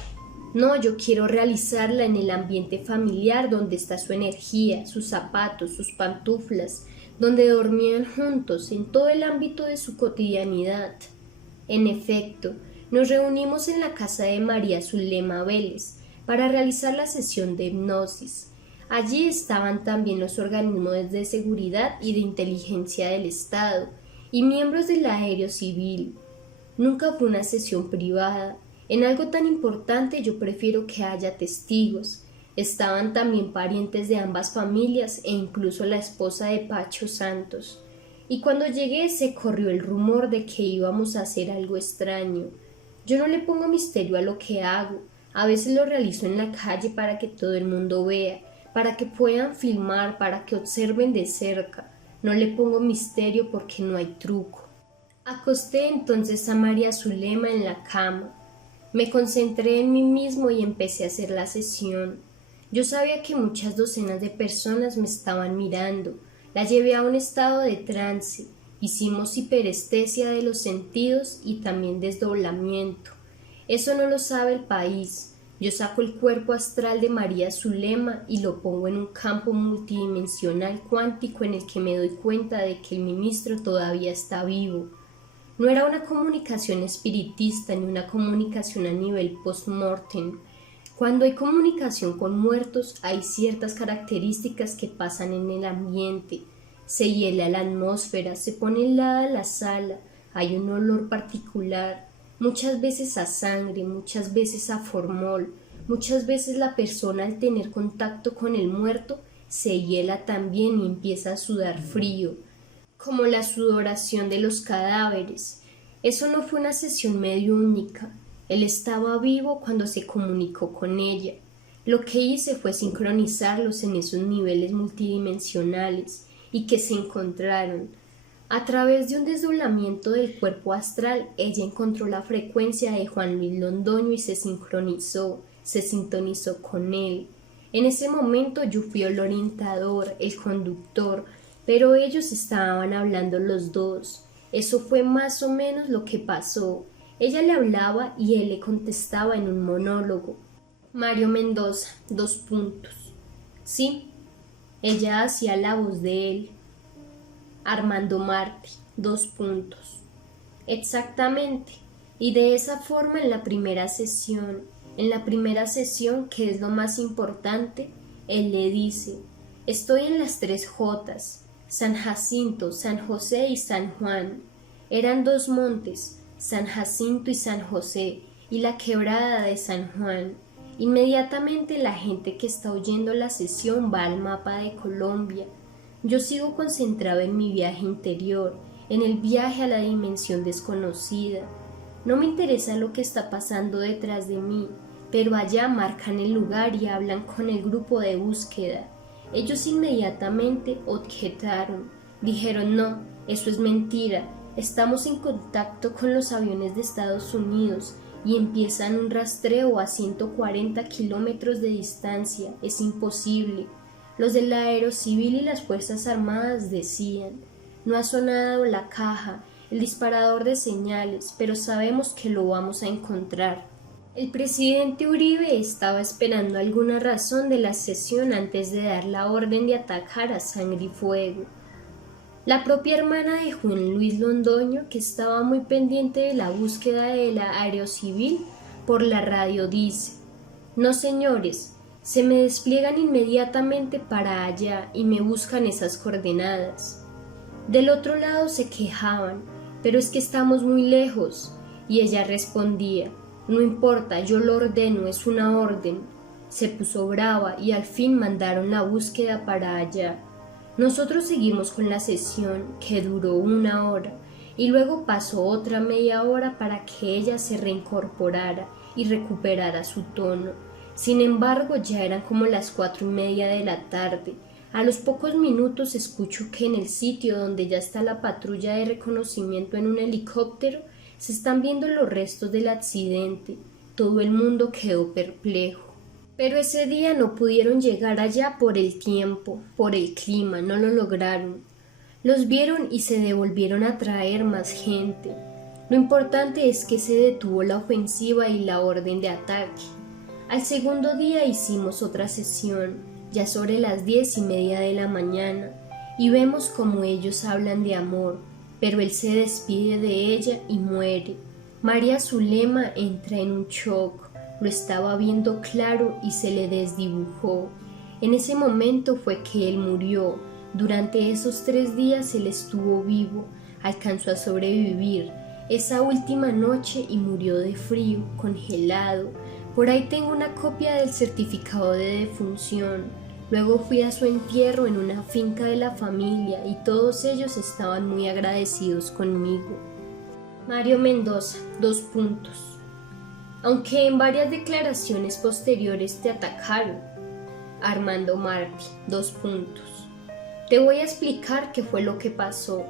no, yo quiero realizarla en el ambiente familiar donde está su energía, sus zapatos, sus pantuflas, donde dormían juntos, en todo el ámbito de su cotidianidad. En efecto, nos reunimos en la casa de María Zulema Vélez para realizar la sesión de hipnosis. Allí estaban también los organismos de seguridad y de inteligencia del Estado y miembros del Aéreo Civil. Nunca fue una sesión privada. En algo tan importante yo prefiero que haya testigos. Estaban también parientes de ambas familias e incluso la esposa de Pacho Santos. Y cuando llegué se corrió el rumor de que íbamos a hacer algo extraño. Yo no le pongo misterio a lo que hago. A veces lo realizo en la calle para que todo el mundo vea, para que puedan filmar, para que observen de cerca. No le pongo misterio porque no hay truco. Acosté entonces a María Zulema en la cama. Me concentré en mí mismo y empecé a hacer la sesión. Yo sabía que muchas docenas de personas me estaban mirando. La llevé a un estado de trance. Hicimos hiperestesia de los sentidos y también desdoblamiento. Eso no lo sabe el país. Yo saco el cuerpo astral de María Zulema y lo pongo en un campo multidimensional cuántico en el que me doy cuenta de que el ministro todavía está vivo. No era una comunicación espiritista ni una comunicación a nivel post-mortem. Cuando hay comunicación con muertos hay ciertas características que pasan en el ambiente. Se hiela la atmósfera, se pone helada la sala, hay un olor particular, muchas veces a sangre, muchas veces a formol, muchas veces la persona al tener contacto con el muerto se hiela también y empieza a sudar frío, como la sudoración de los cadáveres. Eso no fue una sesión mediúnica. Él estaba vivo cuando se comunicó con ella. Lo que hice fue sincronizarlos en esos niveles multidimensionales y que se encontraron. A través de un desdoblamiento del cuerpo astral, ella encontró la frecuencia de Juan Luis Londoño y se sincronizó, se sintonizó con él. En ese momento yo fui el orientador, el conductor, pero ellos estaban hablando los dos. Eso fue más o menos lo que pasó. Ella le hablaba y él le contestaba en un monólogo. Mario Mendoza, : Sí, ella hacía la voz de él. Armando Marte, : Exactamente. Y de esa forma en la primera sesión, que es lo más importante, él le dice, estoy en las 3 Jotas, San Jacinto, San José y San Juan. Eran 2 montes, San Jacinto y San José, y la quebrada de San Juan. Inmediatamente la gente que está oyendo la sesión va al mapa de Colombia. Yo sigo concentrado en mi viaje interior, en el viaje a la dimensión desconocida. No me interesa lo que está pasando detrás de mí, pero allá marcan el lugar y hablan con el grupo de búsqueda. Ellos inmediatamente objetaron, dijeron no, eso es mentira, estamos en contacto con los aviones de Estados Unidos y empiezan un rastreo a 140 kilómetros de distancia, es imposible. Los del Aéreo Civil y las Fuerzas Armadas decían, no ha sonado la caja, el disparador de señales, pero sabemos que lo vamos a encontrar. El presidente Uribe estaba esperando alguna razón de la sesión antes de dar la orden de atacar a sangre y fuego. La propia hermana de Juan Luis Londoño, que estaba muy pendiente de la búsqueda del Aéreo Civil, por la radio dice, no señores, se me despliegan inmediatamente para allá y me buscan esas coordenadas. Del otro lado se quejaban, pero es que estamos muy lejos, y ella respondía, no importa, yo lo ordeno, es una orden. Se puso brava y al fin mandaron la búsqueda para allá. Nosotros seguimos con la sesión, que duró 1 hora, y luego pasó otra media hora para que ella se reincorporara y recuperara su tono. Sin embargo, ya eran como las 4:30 de la tarde. A los pocos minutos escucho que en el sitio donde ya está la patrulla de reconocimiento en un helicóptero se están viendo los restos del accidente. Todo el mundo quedó perplejo. Pero ese día no pudieron llegar allá por el tiempo, por el clima, no lo lograron. Los vieron y se devolvieron a traer más gente. Lo importante es que se detuvo la ofensiva y la orden de ataque. Al segundo día hicimos otra sesión, ya sobre las 10:30 de la mañana, y vemos como ellos hablan de amor, pero él se despide de ella y muere. María Zulema entra en un shock. Lo estaba viendo claro y se le desdibujó. En ese momento fue que él murió. Durante esos 3 días él estuvo vivo, alcanzó a sobrevivir esa última noche y murió de frío, congelado. Por ahí tengo una copia del certificado de defunción. Luego fui a su entierro en una finca de la familia y todos ellos estaban muy agradecidos conmigo. Mario Mendoza, . Aunque en varias declaraciones posteriores te atacaron. Armando Martí, . Te voy a explicar qué fue lo que pasó.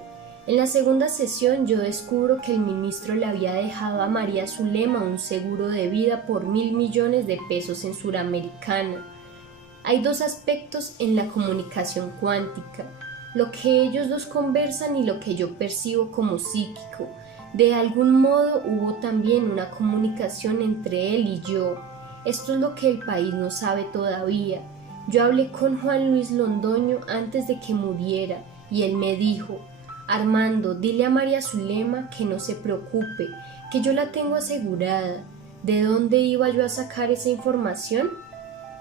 En la segunda sesión yo descubro que el ministro le había dejado a María Zulema un seguro de vida por 1.000 millones de pesos en Suramericana. Hay dos aspectos en la comunicación cuántica, lo que ellos dos conversan y lo que yo percibo como psíquico. De algún modo hubo también una comunicación entre él y yo. Esto es lo que el país no sabe todavía. Yo hablé con Juan Luis Londoño antes de que muriera y él me dijo: Armando, dile a María Zulema que no se preocupe, que yo la tengo asegurada. ¿De dónde iba yo a sacar esa información?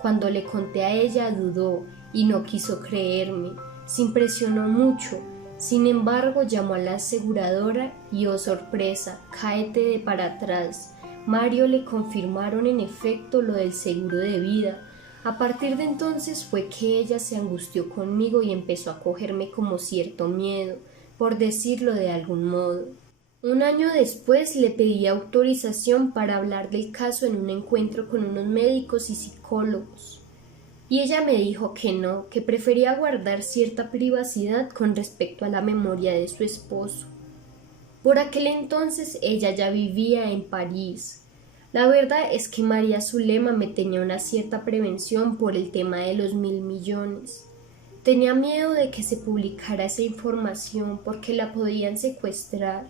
Cuando le conté a ella dudó y no quiso creerme. Se impresionó mucho. Sin embargo, llamó a la aseguradora y, oh sorpresa, cáete de para atrás. Mario le confirmaron en efecto lo del seguro de vida. A partir de entonces fue que ella se angustió conmigo y empezó a cogerme como cierto miedo, por decirlo de algún modo. 1 año después le pedí autorización para hablar del caso en un encuentro con unos médicos y psicólogos. Y ella me dijo que no, que prefería guardar cierta privacidad con respecto a la memoria de su esposo. Por aquel entonces ella ya vivía en París. La verdad es que María Zulema me tenía una cierta prevención por el tema de los 1.000 millones. Tenía miedo de que se publicara esa información porque la podían secuestrar.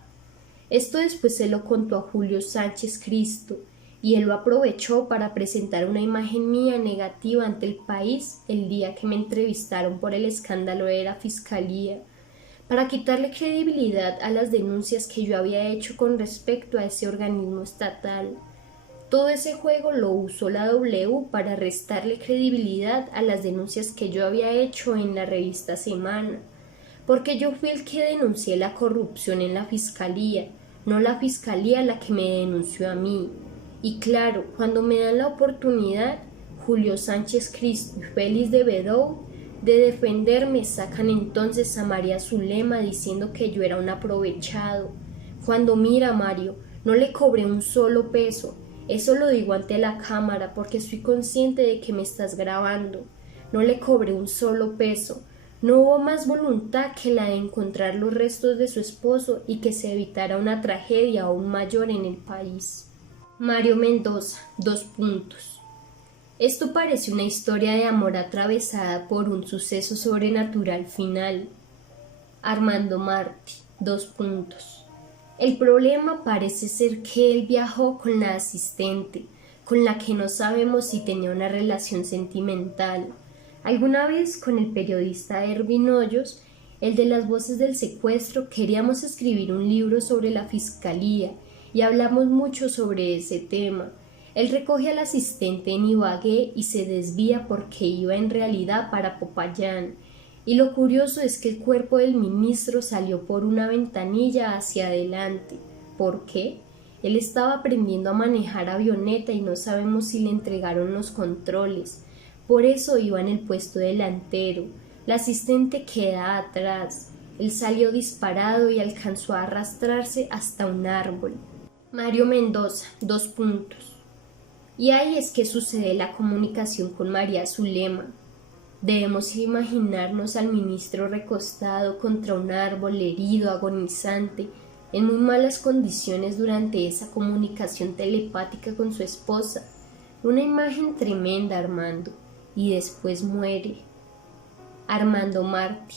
Esto después se lo contó a Julio Sánchez Cristo, y él lo aprovechó para presentar una imagen mía negativa ante el país el día que me entrevistaron por el escándalo de la Fiscalía, para quitarle credibilidad a las denuncias que yo había hecho con respecto a ese organismo estatal. Todo ese juego lo usó la W para restarle credibilidad a las denuncias que yo había hecho en la revista Semana, porque yo fui el que denuncié la corrupción en la Fiscalía, no la Fiscalía la que me denunció a mí. Y claro, cuando me dan la oportunidad, Julio Sánchez Cristo y Félix de Bedou de defenderme sacan entonces a María Zulema diciendo que yo era un aprovechado. Cuando mira, Mario, no le cobré un solo peso. Eso lo digo ante la cámara porque estoy consciente de que me estás grabando. No le cobré un solo peso. No hubo más voluntad que la de encontrar los restos de su esposo y que se evitara una tragedia aún mayor en el país. Mario Mendoza, . Esto parece una historia de amor atravesada por un suceso sobrenatural final. Armando Martí, . El problema parece ser que él viajó con la asistente, con la que no sabemos si tenía una relación sentimental. Alguna vez con el periodista Ervin Hoyos, el de las voces del secuestro, queríamos escribir un libro sobre la Fiscalía y hablamos mucho sobre ese tema. Él recoge al asistente en Ibagué y se desvía porque iba en realidad para Popayán. Y lo curioso es que el cuerpo del ministro salió por una ventanilla hacia adelante. ¿Por qué? Él estaba aprendiendo a manejar avioneta y no sabemos si le entregaron los controles. Por eso iba en el puesto delantero. La asistente queda atrás. Él salió disparado y alcanzó a arrastrarse hasta un árbol. Mario Mendoza, : Y ahí es que sucede la comunicación con María Zulema. Debemos imaginarnos al ministro recostado contra un árbol, herido, agonizante, en muy malas condiciones durante esa comunicación telepática con su esposa. Una imagen tremenda, Armando. Y después muere. Armando Martí, :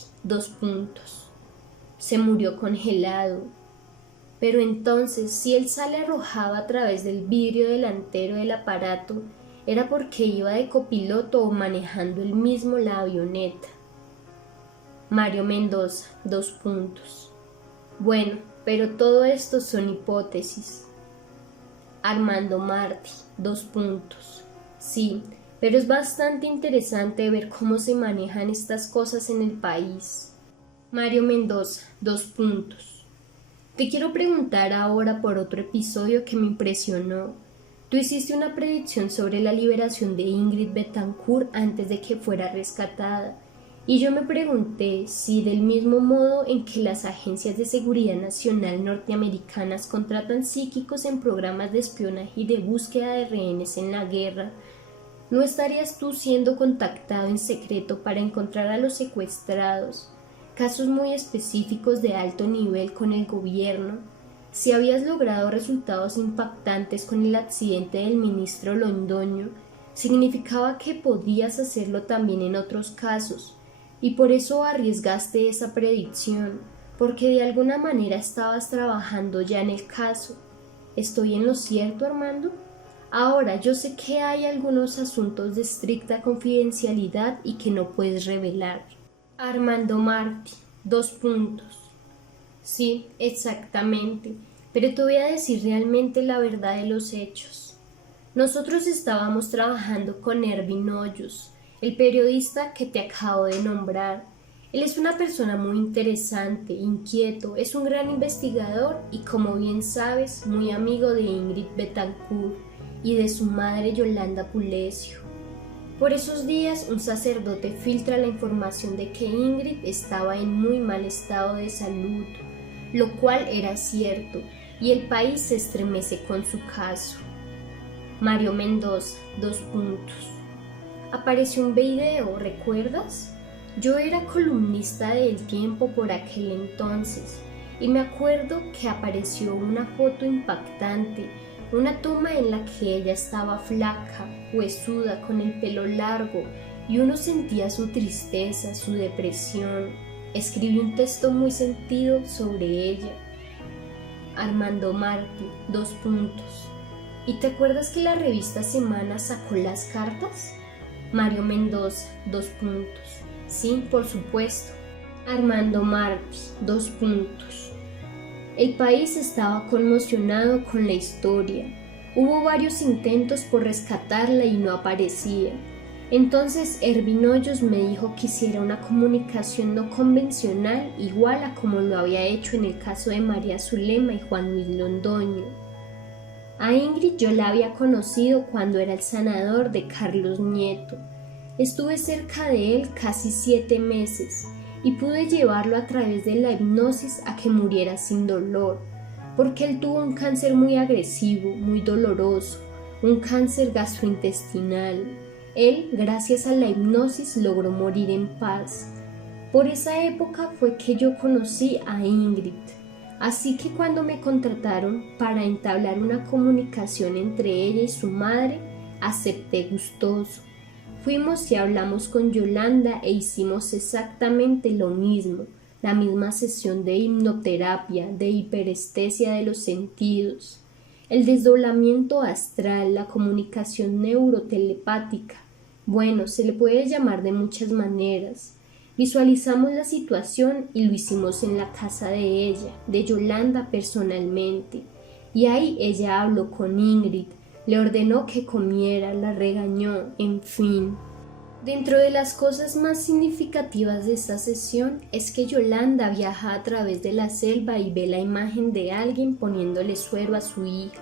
Se murió congelado. Pero entonces, si el sal arrojaba a través del vidrio delantero del aparato, era porque iba de copiloto o manejando él mismo la avioneta. Mario Mendoza, : Bueno, pero todo esto son hipótesis. Armando Martí, : Sí, pero es bastante interesante ver cómo se manejan estas cosas en el país. Mario Mendoza, : Te quiero preguntar ahora por otro episodio que me impresionó. Tú hiciste una predicción sobre la liberación de Ingrid Betancourt antes de que fuera rescatada, y yo me pregunté si del mismo modo en que las agencias de seguridad nacional norteamericanas contratan psíquicos en programas de espionaje y de búsqueda de rehenes en la guerra, ¿no estarías tú siendo contactado en secreto para encontrar a los secuestrados? Casos muy específicos de alto nivel con el gobierno. Si habías logrado resultados impactantes con el accidente del ministro Londoño, significaba que podías hacerlo también en otros casos, y por eso arriesgaste esa predicción, porque de alguna manera estabas trabajando ya en el caso. ¿Estoy en lo cierto, Armando? Ahora, yo sé que hay algunos asuntos de estricta confidencialidad y que no puedes revelar. Armando Martí, : Sí, exactamente, pero te voy a decir realmente la verdad de los hechos. Nosotros estábamos trabajando con Ervin Hoyos, el periodista que te acabo de nombrar. Él es una persona muy interesante, inquieto, es un gran investigador y, como bien sabes, muy amigo de Ingrid Betancourt y de su madre Yolanda Pulesio. Por esos días, un sacerdote filtra la información de que Ingrid estaba en muy mal estado de salud, lo cual era cierto, y el país se estremece con su caso. Mario Mendoza, : Apareció un video, ¿recuerdas? Yo era columnista de El Tiempo por aquel entonces, y me acuerdo que apareció una foto impactante, una toma en la que ella estaba flaca, huesuda, con el pelo largo, y uno sentía su tristeza, su depresión. Escribí un texto muy sentido sobre ella. Armando Martí, : ¿Y te acuerdas que la revista Semana sacó las cartas? Mario Mendoza, : Sí, por supuesto. Armando Martí, : El país estaba conmocionado con la historia. Hubo varios intentos por rescatarla y no aparecía. Entonces Ervin Hoyos me dijo que hiciera una comunicación no convencional, igual a como lo había hecho en el caso de María Zulema y Juan Luis Londoño. A Ingrid yo la había conocido cuando era el sanador de Carlos Nieto. Estuve cerca de él casi 7 meses y pude llevarlo a través de la hipnosis a que muriera sin dolor, porque él tuvo un cáncer muy agresivo, muy doloroso, un cáncer gastrointestinal. Él, gracias a la hipnosis, logró morir en paz. Por esa época fue que yo conocí a Ingrid. Así que cuando me contrataron para entablar una comunicación entre ella y su madre, acepté gustoso. Fuimos y hablamos con Yolanda e hicimos exactamente lo mismo, la misma sesión de hipnoterapia, de hiperestesia de los sentidos, el desdoblamiento astral, la comunicación neurotelepática. Bueno, se le puede llamar de muchas maneras. Visualizamos la situación y lo hicimos en la casa de ella, de Yolanda personalmente, y ahí ella habló con Ingrid, le ordenó que comiera, la regañó, en fin. Dentro de las cosas más significativas de esta sesión es que Yolanda viaja a través de la selva y ve la imagen de alguien poniéndole suero a su hija.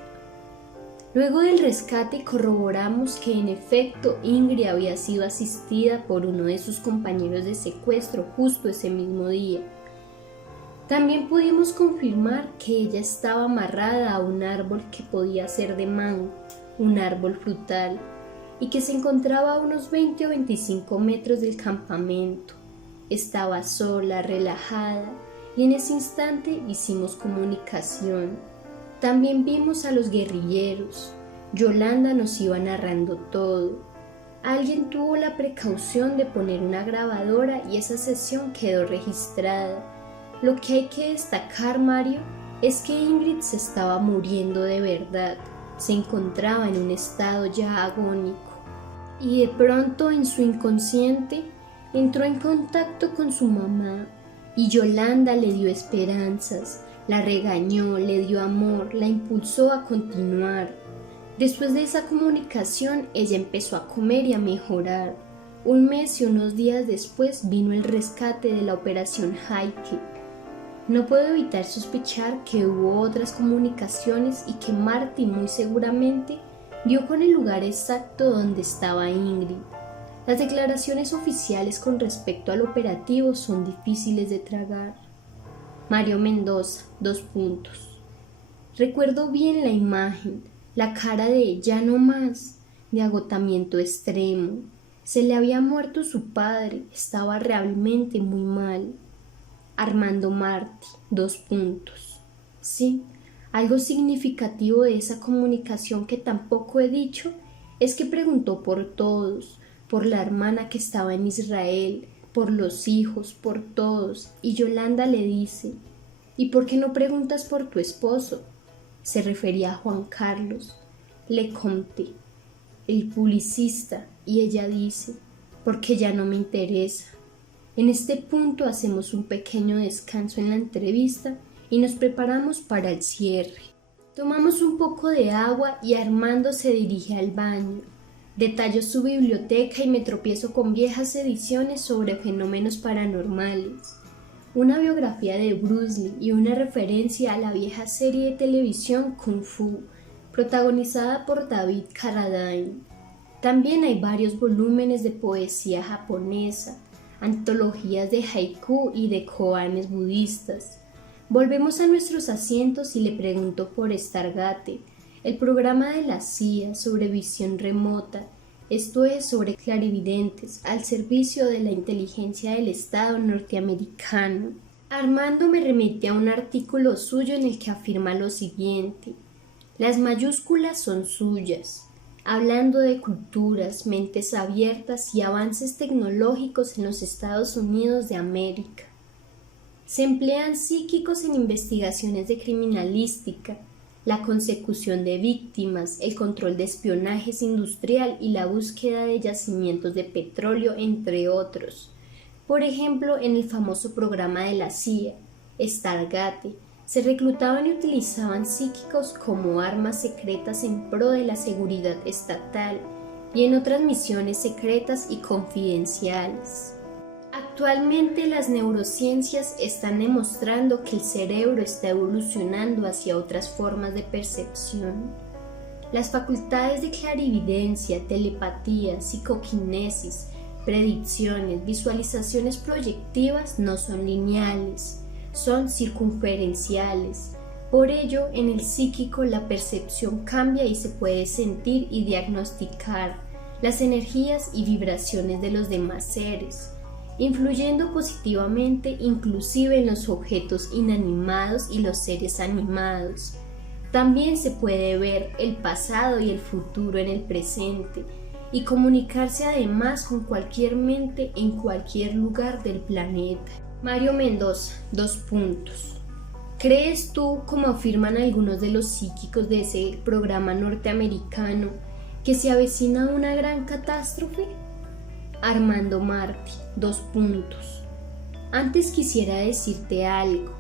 Luego del rescate corroboramos que en efecto Ingrid había sido asistida por uno de sus compañeros de secuestro justo ese mismo día. También pudimos confirmar que ella estaba amarrada a un árbol que podía ser de mango, un árbol frutal, y que se encontraba a unos 20 o 25 metros del campamento. Estaba sola, relajada, y en ese instante hicimos comunicación. También vimos a los guerrilleros. Yolanda nos iba narrando todo. Alguien tuvo la precaución de poner una grabadora y esa sesión quedó registrada. Lo que hay que destacar, Mario, es que Ingrid se estaba muriendo de verdad. Se encontraba en un estado ya agónico. Y de pronto en su inconsciente entró en contacto con su mamá y Yolanda le dio esperanzas, la regañó, le dio amor, la impulsó a continuar. Después de esa comunicación ella empezó a comer y a mejorar. Un mes y unos días después vino el rescate de la operación Heike. No puedo evitar sospechar que hubo otras comunicaciones y que Marty muy seguramente dio con el lugar exacto donde estaba Ingrid. Las declaraciones oficiales con respecto al operativo son difíciles de tragar. Mario Mendoza, : Recuerdo bien la imagen, la cara de ya no más, de agotamiento extremo. Se le había muerto su padre, estaba realmente muy mal. Armando Martí, : Sí, algo significativo de esa comunicación que tampoco he dicho es que preguntó por todos, por la hermana que estaba en Israel, por los hijos, por todos, y Yolanda le dice: ¿y por qué no preguntas por tu esposo? Se refería a Juan Carlos. Le conté, el publicista, y ella dice: porque ya no me interesa. En este punto hacemos un pequeño descanso en la entrevista y nos preparamos para el cierre. Tomamos un poco de agua y Armando se dirige al baño. Detallo su biblioteca y me tropiezo con viejas ediciones sobre fenómenos paranormales, una biografía de Bruce Lee y una referencia a la vieja serie de televisión Kung Fu, protagonizada por David Carradine. También hay varios volúmenes de poesía japonesa, antologías de haiku y de koanes budistas. Volvemos a nuestros asientos y le pregunto por Stargate, el programa de la CIA sobre visión remota, esto es sobre clarividentes al servicio de la inteligencia del Estado norteamericano. Armando me remite a un artículo suyo en el que afirma lo siguiente: las mayúsculas son suyas, hablando de culturas, mentes abiertas y avances tecnológicos en los Estados Unidos de América. Se emplean psíquicos en investigaciones de criminalística, la consecución de víctimas, el control de espionaje industrial y la búsqueda de yacimientos de petróleo, entre otros. Por ejemplo, en el famoso programa de la CIA, Stargate, se reclutaban y utilizaban psíquicos como armas secretas en pro de la seguridad estatal y en otras misiones secretas y confidenciales. Actualmente las neurociencias están demostrando que el cerebro está evolucionando hacia otras formas de percepción. Las facultades de clarividencia, telepatía, psicoquinesis, predicciones, visualizaciones proyectivas no son lineales, son circunferenciales. Por ello, en el psíquico la percepción cambia y se puede sentir y diagnosticar las energías y vibraciones de los demás seres, influyendo positivamente inclusive en los objetos inanimados y los seres animados. También se puede ver el pasado y el futuro en el presente y comunicarse además con cualquier mente en cualquier lugar del planeta. Mario Mendoza, : ¿crees tú, como afirman algunos de los psíquicos de ese programa norteamericano, que se avecina una gran catástrofe? Armando Martí, : Antes quisiera decirte algo.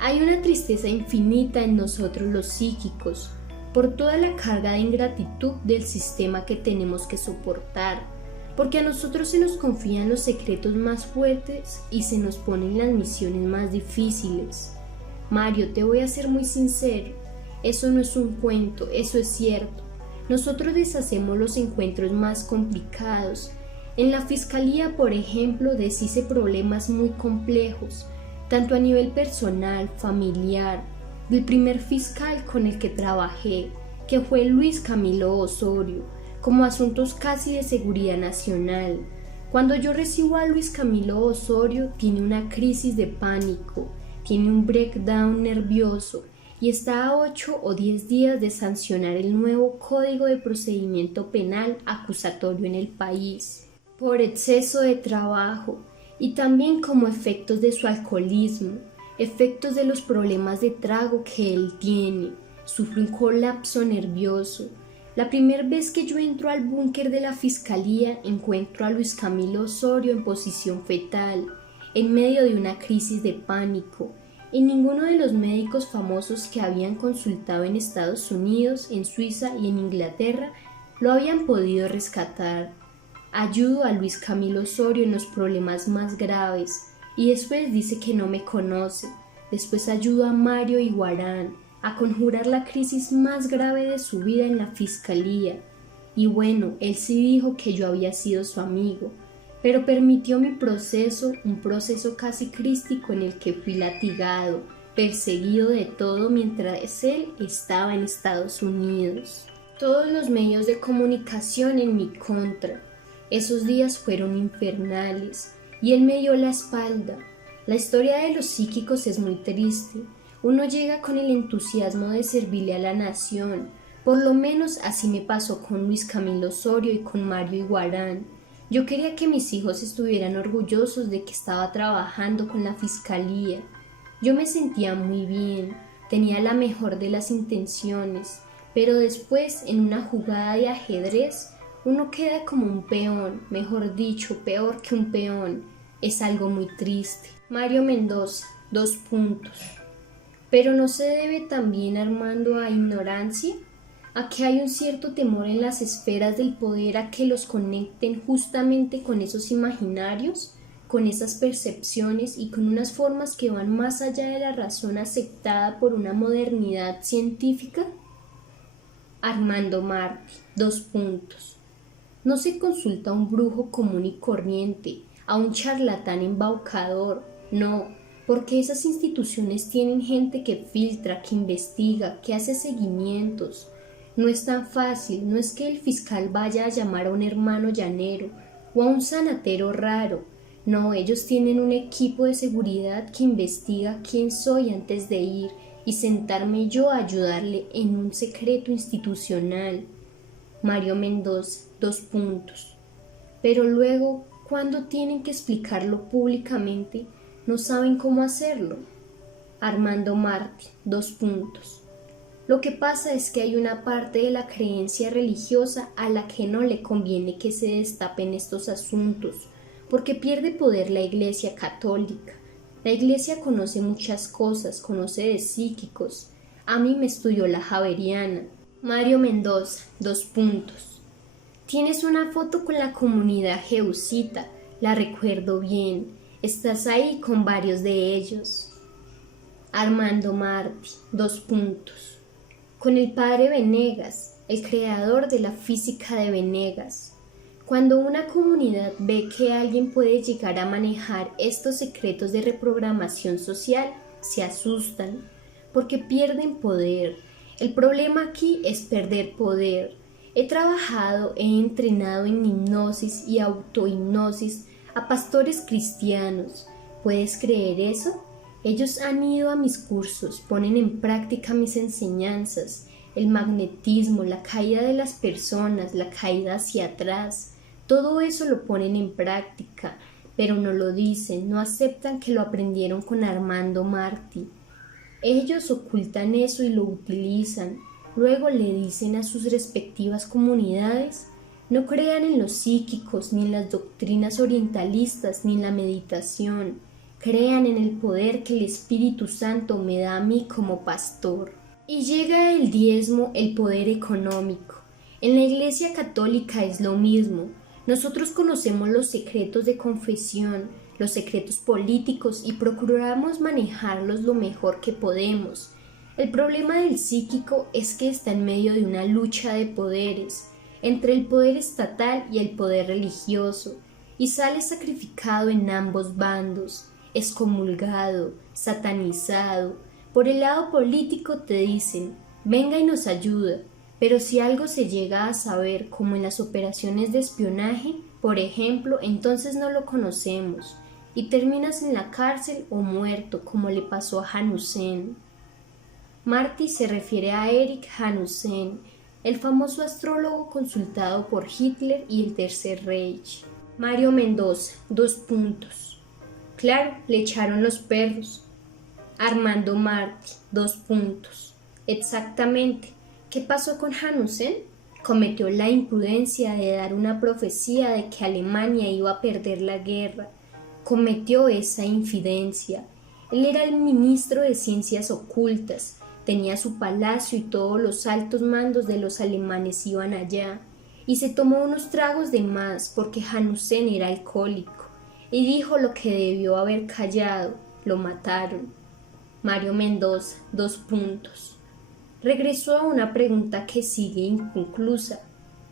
Hay una tristeza infinita en nosotros los psíquicos por toda la carga de ingratitud del sistema que tenemos que soportar, porque a nosotros se nos confían los secretos más fuertes y se nos ponen las misiones más difíciles. Mario, te voy a ser muy sincero, Eso no es un cuento, eso es cierto. Nosotros deshacemos los encuentros más complicados. En la fiscalía, por ejemplo, deshice problemas muy complejos, tanto a nivel personal, familiar, del primer fiscal con el que trabajé, que fue Luis Camilo Osorio, como asuntos casi de seguridad nacional. Cuando yo recibo a Luis Camilo Osorio, tiene una crisis de pánico, tiene un breakdown nervioso y está a 8 o 10 días de sancionar el nuevo Código de Procedimiento Penal acusatorio en el país, por exceso de trabajo y también como efectos de su alcoholismo, efectos de los problemas de trago que él tiene. Sufre un colapso nervioso. La primera vez que yo entro al búnker de la fiscalía, encuentro a Luis Camilo Osorio en posición fetal, en medio de una crisis de pánico, y ninguno de los médicos famosos que habían consultado en Estados Unidos, en Suiza y en Inglaterra lo habían podido rescatar. Ayudo a Luis Camilo Osorio en los problemas más graves, y después dice que no me conoce. Después ayudo a Mario Iguarán a conjurar la crisis más grave de su vida en la fiscalía. Y bueno, él sí dijo que yo había sido su amigo, pero permitió mi proceso, un proceso casi crístico en el que fui latigado, perseguido de todo mientras él estaba en Estados Unidos. Todos los medios de comunicación en mi contra. Esos días fueron infernales y él me dio la espalda. La historia de los psíquicos es muy triste. Uno llega con el entusiasmo de servirle a la nación. Por lo menos así me pasó con Luis Camilo Osorio y con Mario Iguarán. Yo quería que mis hijos estuvieran orgullosos de que estaba trabajando con la fiscalía. Yo me sentía muy bien, tenía la mejor de las intenciones, pero después, en una jugada de ajedrez, uno queda como un peón, mejor dicho, peor que un peón. Es algo muy triste. Mario Mendoza, 2 puntos. Pero ¿no se debe también, Armando, a ignorancia? ¿A que hay un cierto temor en las esferas del poder a que los conecten justamente con esos imaginarios, con esas percepciones y con unas formas que van más allá de la razón aceptada por una modernidad científica? Armando Martí, 2 puntos. No se consulta a un brujo común y corriente, a un charlatán embaucador, no, porque esas instituciones tienen gente que filtra, que investiga, que hace seguimientos. No es tan fácil, no es que el fiscal vaya a llamar a un hermano llanero o a un sanatero raro. No, ellos tienen un equipo de seguridad que investiga quién soy antes de ir y sentarme yo a ayudarle en un secreto institucional. Mario Mendoza, 2 puntos. Pero luego, cuando tienen que explicarlo públicamente, no saben cómo hacerlo. Armando Martí, 2 puntos. Lo que pasa es que hay una parte de la creencia religiosa a la que no le conviene que se destapen estos asuntos, porque pierde poder la Iglesia católica. La Iglesia conoce muchas cosas, conoce de psíquicos. A mí me estudió la Javeriana. Mario Mendoza, 2 puntos. Tienes una foto con la comunidad jeusita, la recuerdo bien. Estás ahí con varios de ellos. Armando Martí, 2 puntos. Con el padre Venegas, el creador de la física de Venegas. Cuando una comunidad ve que alguien puede llegar a manejar estos secretos de reprogramación social, se asustan, porque pierden poder. El problema aquí es perder poder. He trabajado, he entrenado en hipnosis y autohipnosis a pastores cristianos. ¿Puedes creer eso? Ellos han ido a mis cursos, ponen en práctica mis enseñanzas, el magnetismo, la caída de las personas, la caída hacia atrás. Todo eso lo ponen en práctica, pero no lo dicen, no aceptan que lo aprendieron con Armando Martí. Ellos ocultan eso y lo utilizan. Luego le dicen a sus respectivas comunidades: no crean en los psíquicos, ni en las doctrinas orientalistas, ni en la meditación. Crean en el poder que el Espíritu Santo me da a mí como pastor. Y llega el diezmo, el poder económico. En la Iglesia Católica es lo mismo. Nosotros conocemos los secretos de confesión, los secretos políticos y procuramos manejarlos lo mejor que podemos. El problema del psíquico es que está en medio de una lucha de poderes, entre el poder estatal y el poder religioso, y sale sacrificado en ambos bandos, excomulgado, satanizado. Por el lado político te dicen, venga y nos ayuda, pero si algo se llega a saber, como en las operaciones de espionaje, por ejemplo, entonces no lo conocemos, y terminas en la cárcel o muerto, como le pasó a Hanussen. Marty se refiere a Erich Hanussen, el famoso astrólogo consultado por Hitler y el Tercer Reich. Mario Mendoza, : Claro, le echaron los perros. Armando Marty, : Exactamente. ¿Qué pasó con Hanussen? Cometió la imprudencia de dar una profecía de que Alemania iba a perder la guerra. Cometió esa infidencia. Él era el ministro de Ciencias Ocultas, tenía su palacio y todos los altos mandos de los alemanes iban allá, y se tomó unos tragos de más porque Hanussen era alcohólico, y dijo lo que debió haber callado, lo mataron. Mario Mendoza, : Regresó a una pregunta que sigue inconclusa.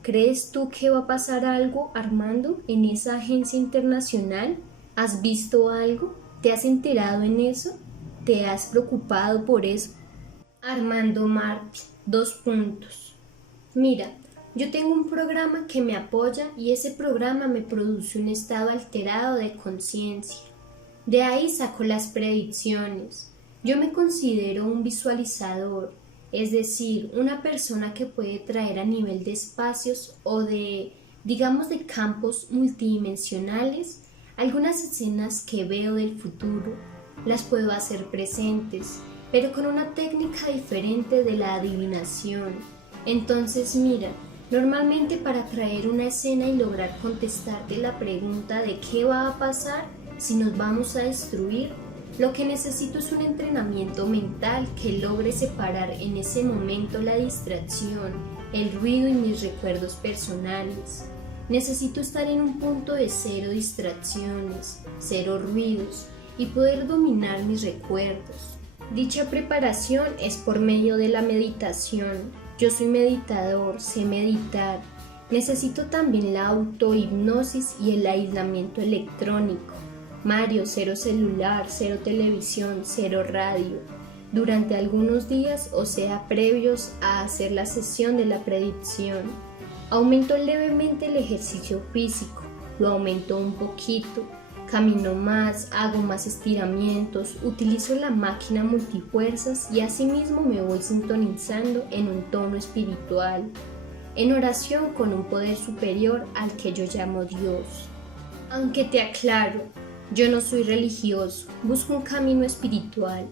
¿Crees tú que va a pasar algo, Armando, en esa agencia internacional? ¿Has visto algo? ¿Te has enterado en eso? ¿Te has preocupado por eso? Armando Marty, : Mira, yo tengo un programa que me apoya y ese programa me produce un estado alterado de conciencia. De ahí saco las predicciones. Yo me considero un visualizador, es decir, una persona que puede traer a nivel de espacios o de campos multidimensionales algunas escenas que veo del futuro. Las puedo hacer presentes, pero con una técnica diferente de la adivinación. Entonces mira, normalmente para traer una escena y lograr contestarte la pregunta de qué va a pasar, si nos vamos a destruir, lo que necesito es un entrenamiento mental que logre separar en ese momento la distracción, el ruido y mis recuerdos personales. Necesito estar en un punto de cero distracciones, cero ruidos y poder dominar mis recuerdos. Dicha preparación es por medio de la meditación. Yo soy meditador, sé meditar. Necesito también la autohipnosis y el aislamiento electrónico. Mario, cero celular, cero televisión, cero radio. Durante algunos días, o sea, previos a hacer la sesión de la predicción. Aumento levemente el ejercicio físico, lo aumento un poquito. Camino más, hago más estiramientos, utilizo la máquina multifuerzas y asimismo me voy sintonizando en un tono espiritual, en oración con un poder superior al que yo llamo Dios. Aunque te aclaro, yo no soy religioso, busco un camino espiritual.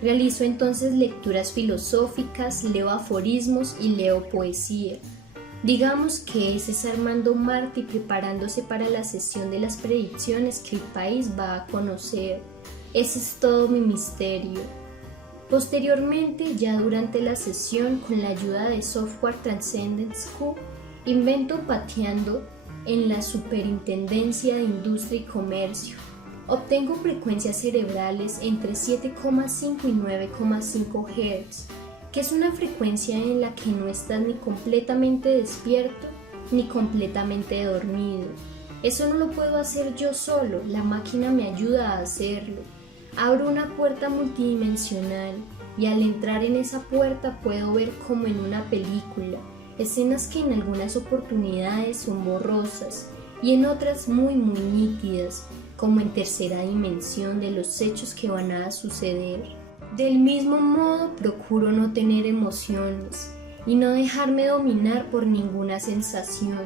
Realizo entonces lecturas filosóficas, leo aforismos y leo poesía. Digamos que ese es Armando Marty preparándose para la sesión de las predicciones que el país va a conocer. Ese es todo mi misterio. Posteriormente, ya durante la sesión, con la ayuda de Software Transcendence Hub, invento pateando en la Superintendencia de Industria y Comercio. Obtengo frecuencias cerebrales entre 7,5 y 9,5 Hz, que es una frecuencia en la que no estás ni completamente despierto ni completamente dormido. Eso no lo puedo hacer yo solo, la máquina me ayuda a hacerlo. Abro una puerta multidimensional y al entrar en esa puerta puedo ver como en una película, escenas que en algunas oportunidades son borrosas y en otras muy nítidas, como en tercera dimensión de los hechos que van a suceder. Del mismo modo, procuro no tener emociones y no dejarme dominar por ninguna sensación.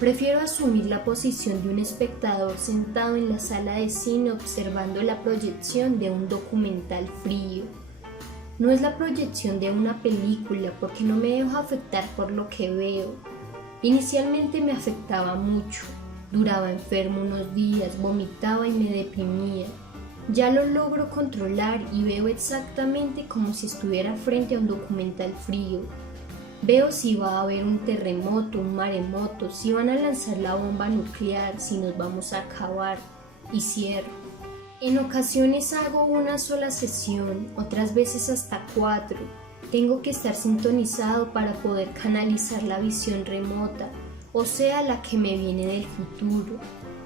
Prefiero asumir la posición de un espectador sentado en la sala de cine observando la proyección de un documental frío. No es la proyección de una película porque no me dejo afectar por lo que veo. Inicialmente me afectaba mucho, duraba enfermo unos días, vomitaba y me deprimía. Ya lo logro controlar y veo exactamente como si estuviera frente a un documental frío. Veo si va a haber un terremoto, un maremoto, si van a lanzar la bomba nuclear, si nos vamos a acabar, y cierro. En ocasiones hago una sola sesión, otras veces hasta 4. Tengo que estar sintonizado para poder canalizar la visión remota, o sea, la que me viene del futuro.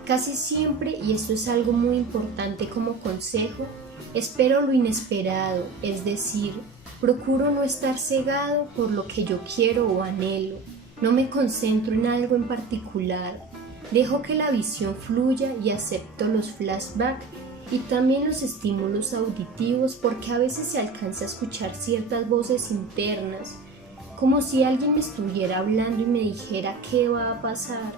Casi siempre, y esto es algo muy importante como consejo, espero lo inesperado, es decir, procuro no estar cegado por lo que yo quiero o anhelo. No me concentro en algo en particular. Dejo que la visión fluya y acepto los flashbacks y también los estímulos auditivos, porque a veces se alcanza a escuchar ciertas voces internas, como si alguien me estuviera hablando y me dijera qué va a pasar.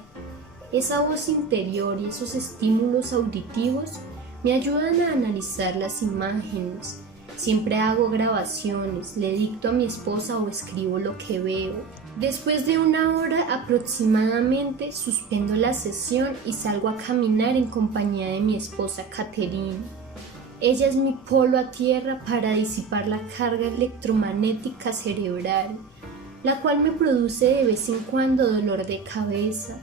Esa voz interior y esos estímulos auditivos me ayudan a analizar las imágenes. Siempre hago grabaciones, le dicto a mi esposa o escribo lo que veo. Después de 1 hora aproximadamente suspendo la sesión y salgo a caminar en compañía de mi esposa Catherine. Ella es mi polo a tierra para disipar la carga electromagnética cerebral, la cual me produce de vez en cuando dolor de cabeza.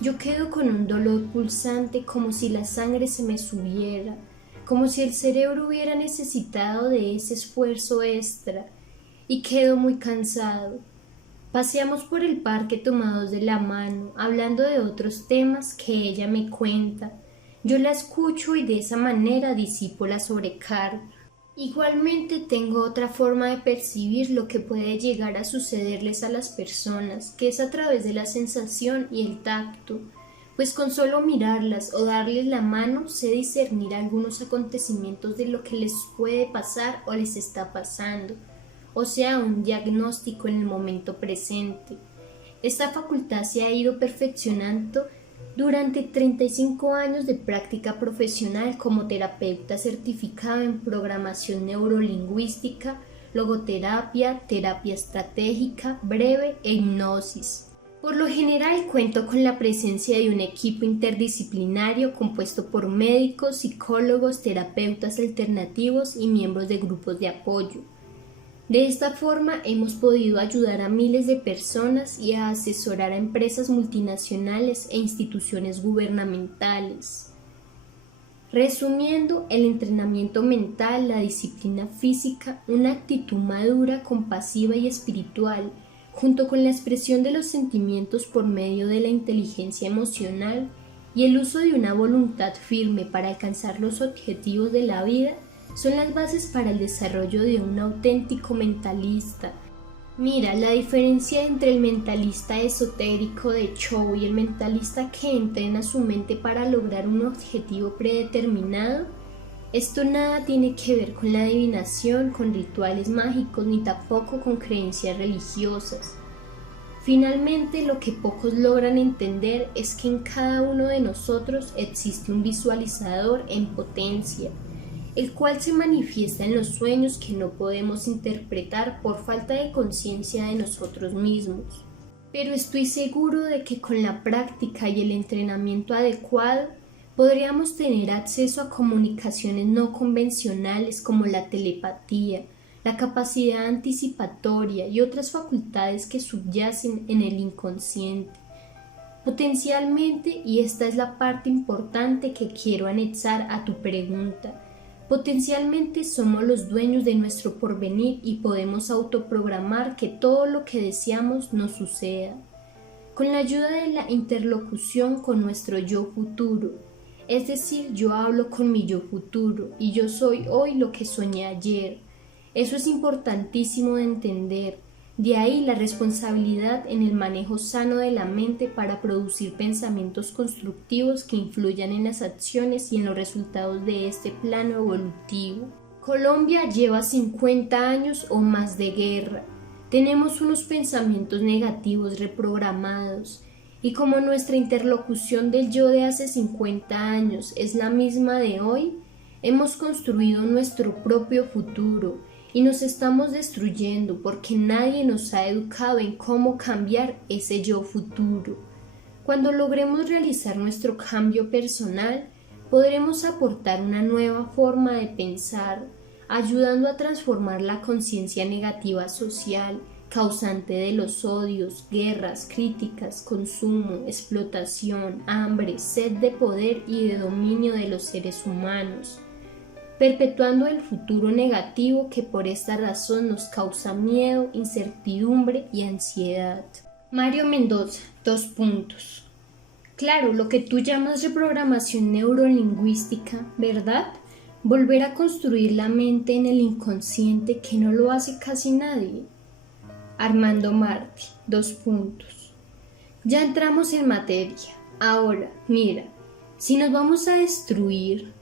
Yo quedo con un dolor pulsante como si la sangre se me subiera, como si el cerebro hubiera necesitado de ese esfuerzo extra, y quedo muy cansado. Paseamos por el parque tomados de la mano, hablando de otros temas que ella me cuenta. Yo la escucho y de esa manera disipo la sobrecarga. Igualmente tengo otra forma de percibir lo que puede llegar a sucederles a las personas, que es a través de la sensación y el tacto, pues con solo mirarlas o darles la mano sé discernir algunos acontecimientos de lo que les puede pasar o les está pasando, o sea, un diagnóstico en el momento presente. Esta facultad se ha ido perfeccionando durante 35 años de práctica profesional como terapeuta certificado en programación neurolingüística, logoterapia, terapia estratégica, breve e hipnosis. Por lo general cuento con la presencia de un equipo interdisciplinario compuesto por médicos, psicólogos, terapeutas alternativos y miembros de grupos de apoyo. De esta forma hemos podido ayudar a miles de personas y a asesorar a empresas multinacionales e instituciones gubernamentales. Resumiendo, el entrenamiento mental, la disciplina física, una actitud madura, compasiva y espiritual, junto con la expresión de los sentimientos por medio de la inteligencia emocional y el uso de una voluntad firme para alcanzar los objetivos de la vida, son las bases para el desarrollo de un auténtico mentalista. Mira, la diferencia entre el mentalista esotérico de show y el mentalista que entrena su mente para lograr un objetivo predeterminado, esto nada tiene que ver con la adivinación, con rituales mágicos, ni tampoco con creencias religiosas. Finalmente, lo que pocos logran entender es que en cada uno de nosotros existe un visualizador en potencia, el cual se manifiesta en los sueños que no podemos interpretar por falta de conciencia de nosotros mismos. Pero estoy seguro de que con la práctica y el entrenamiento adecuado podríamos tener acceso a comunicaciones no convencionales como la telepatía, la capacidad anticipatoria y otras facultades que subyacen en el inconsciente. Potencialmente, y esta es la parte importante que quiero anexar a tu pregunta, potencialmente somos los dueños de nuestro porvenir y podemos autoprogramar que todo lo que deseamos nos suceda, con la ayuda de la interlocución con nuestro yo futuro. Es decir, yo hablo con mi yo futuro y yo soy hoy lo que soñé ayer. Eso es importantísimo de entender. De ahí la responsabilidad en el manejo sano de la mente para producir pensamientos constructivos que influyan en las acciones y en los resultados de este plano evolutivo. Colombia lleva 50 años o más de guerra. Tenemos unos pensamientos negativos reprogramados y como nuestra interlocución del yo de hace 50 años es la misma de hoy, hemos construido nuestro propio futuro y nos estamos destruyendo porque nadie nos ha educado en cómo cambiar ese yo futuro. Cuando logremos realizar nuestro cambio personal, podremos aportar una nueva forma de pensar, ayudando a transformar la conciencia negativa social, causante de los odios, guerras, críticas, consumo, explotación, hambre, sed de poder y de dominio de los seres humanos. perpetuando el futuro negativo que por esta razón nos causa miedo, incertidumbre y ansiedad. Mario Mendoza, 2 puntos. Claro, lo que tú llamas reprogramación neurolingüística, ¿verdad? Volver a construir la mente en el inconsciente, que no lo hace casi nadie. Armando Martí, 2 puntos. Ya entramos en materia. Ahora, mira, si nos vamos a destruir,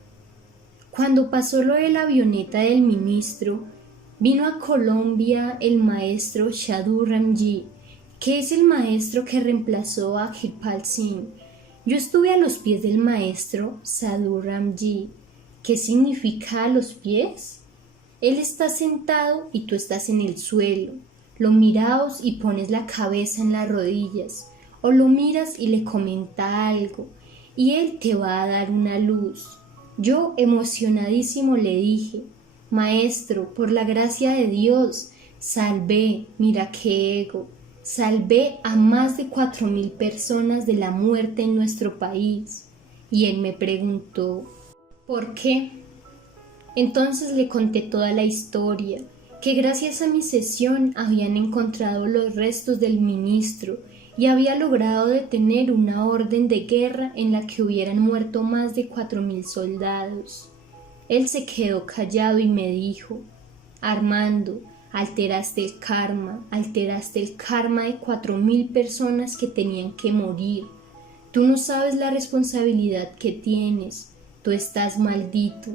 cuando pasó lo de la avioneta del ministro, vino a Colombia el maestro Sadhu Ramji, que es el maestro que reemplazó a Kirpal Singh. Yo estuve a los pies del maestro Sadhu Ramji. ¿Qué significa a los pies? Él está sentado y tú estás en el suelo. Lo miraos y pones la cabeza en las rodillas, o lo miras y le comenta algo, y él te va a dar una luz. Yo, emocionadísimo, le dije: Maestro, por la gracia de Dios, salvé, mira qué ego, salvé a más de 4.000 personas de la muerte en nuestro país. Y él me preguntó: ¿por qué? Entonces le conté toda la historia, que gracias a mi sesión habían encontrado los restos del ministro y había logrado detener una orden de guerra en la que hubieran muerto más de 4.000 soldados. Él se quedó callado y me dijo: Armando, alteraste el karma de 4.000 personas que tenían que morir. Tú no sabes la responsabilidad que tienes, tú estás maldito.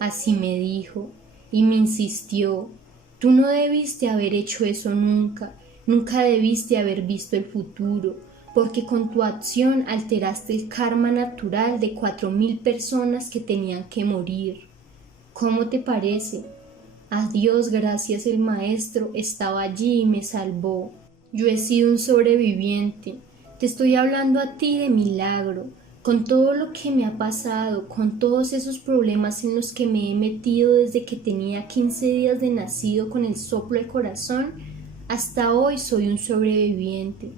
Así me dijo, y me insistió: tú no debiste haber hecho eso nunca, nunca debiste haber visto el futuro, porque con tu acción alteraste el karma natural de 4.000 personas que tenían que morir. ¿Cómo te parece? A Dios gracias, el maestro estaba allí y me salvó. Yo he sido un sobreviviente. Te estoy hablando a ti de milagro, con todo lo que me ha pasado, con todos esos problemas en los que me he metido desde que tenía 15 días de nacido con el soplo del corazón, hasta hoy soy un sobreviviente.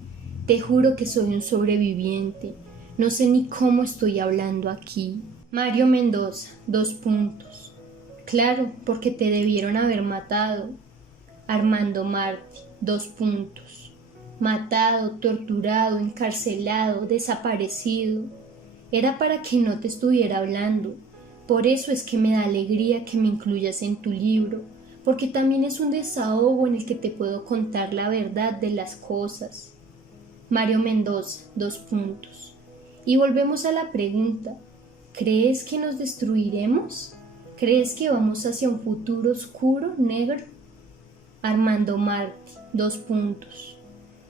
Te juro que soy un sobreviviente. No sé ni cómo estoy hablando aquí. Mario Mendoza, 2 puntos. Claro, porque te debieron haber matado. Armando Martí, 2 puntos. Matado, torturado, encarcelado, desaparecido. Era para que no te estuviera hablando. Por eso es que me da alegría que me incluyas en tu libro, porque también es un desahogo en el que te puedo contar la verdad de las cosas. Mario Mendoza, 2 puntos. Y volvemos a la pregunta: ¿crees que nos destruiremos? ¿Crees que vamos hacia un futuro oscuro, negro? Armando Martí, 2 puntos.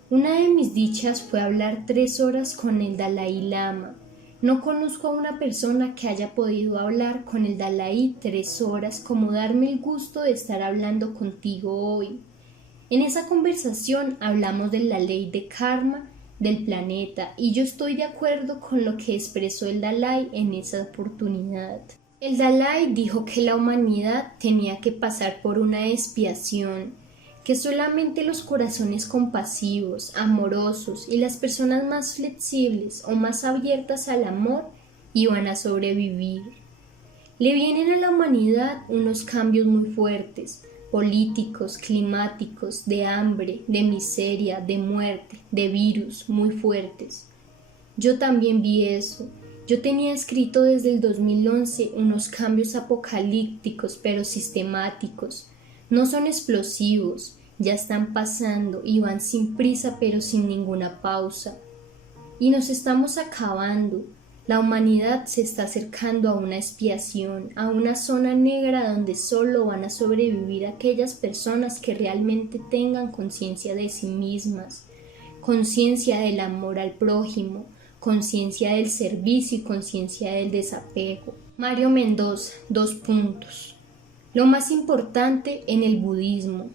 Una de mis dichas fue hablar 3 horas con el Dalai Lama. No conozco a una persona que haya podido hablar con el Dalai 3 horas como darme el gusto de estar hablando contigo hoy. En esa conversación hablamos de la ley de karma del planeta y yo estoy de acuerdo con lo que expresó el Dalai en esa oportunidad. El Dalai dijo que la humanidad tenía que pasar por una expiación, que solamente los corazones compasivos, amorosos y las personas más flexibles o más abiertas al amor iban a sobrevivir. Le vienen a la humanidad unos cambios muy fuertes, políticos, climáticos, de hambre, de miseria, de muerte, de virus, muy fuertes. Yo también vi eso. Yo tenía escrito desde el 2011 unos cambios apocalípticos pero sistemáticos. No son explosivos, ya están pasando y van sin prisa pero sin ninguna pausa. Y nos estamos acabando. La humanidad se está acercando a una expiación, a una zona negra donde solo van a sobrevivir aquellas personas que realmente tengan conciencia de sí mismas, conciencia del amor al prójimo, conciencia del servicio y conciencia del desapego. Mario Mendoza, 2 puntos. Lo más importante en el budismo.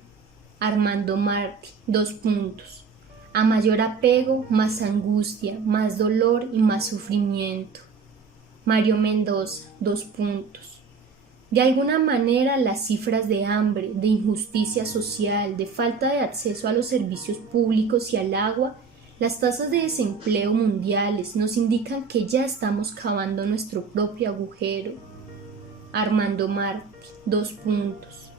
Armando Martí, 2 puntos. A mayor apego, más angustia, más dolor y más sufrimiento. Mario Mendoza, 2 puntos. De alguna manera, las cifras de hambre, de injusticia social, de falta de acceso a los servicios públicos y al agua, las tasas de desempleo mundiales nos indican que ya estamos cavando nuestro propio agujero. Armando Martí, 2 puntos.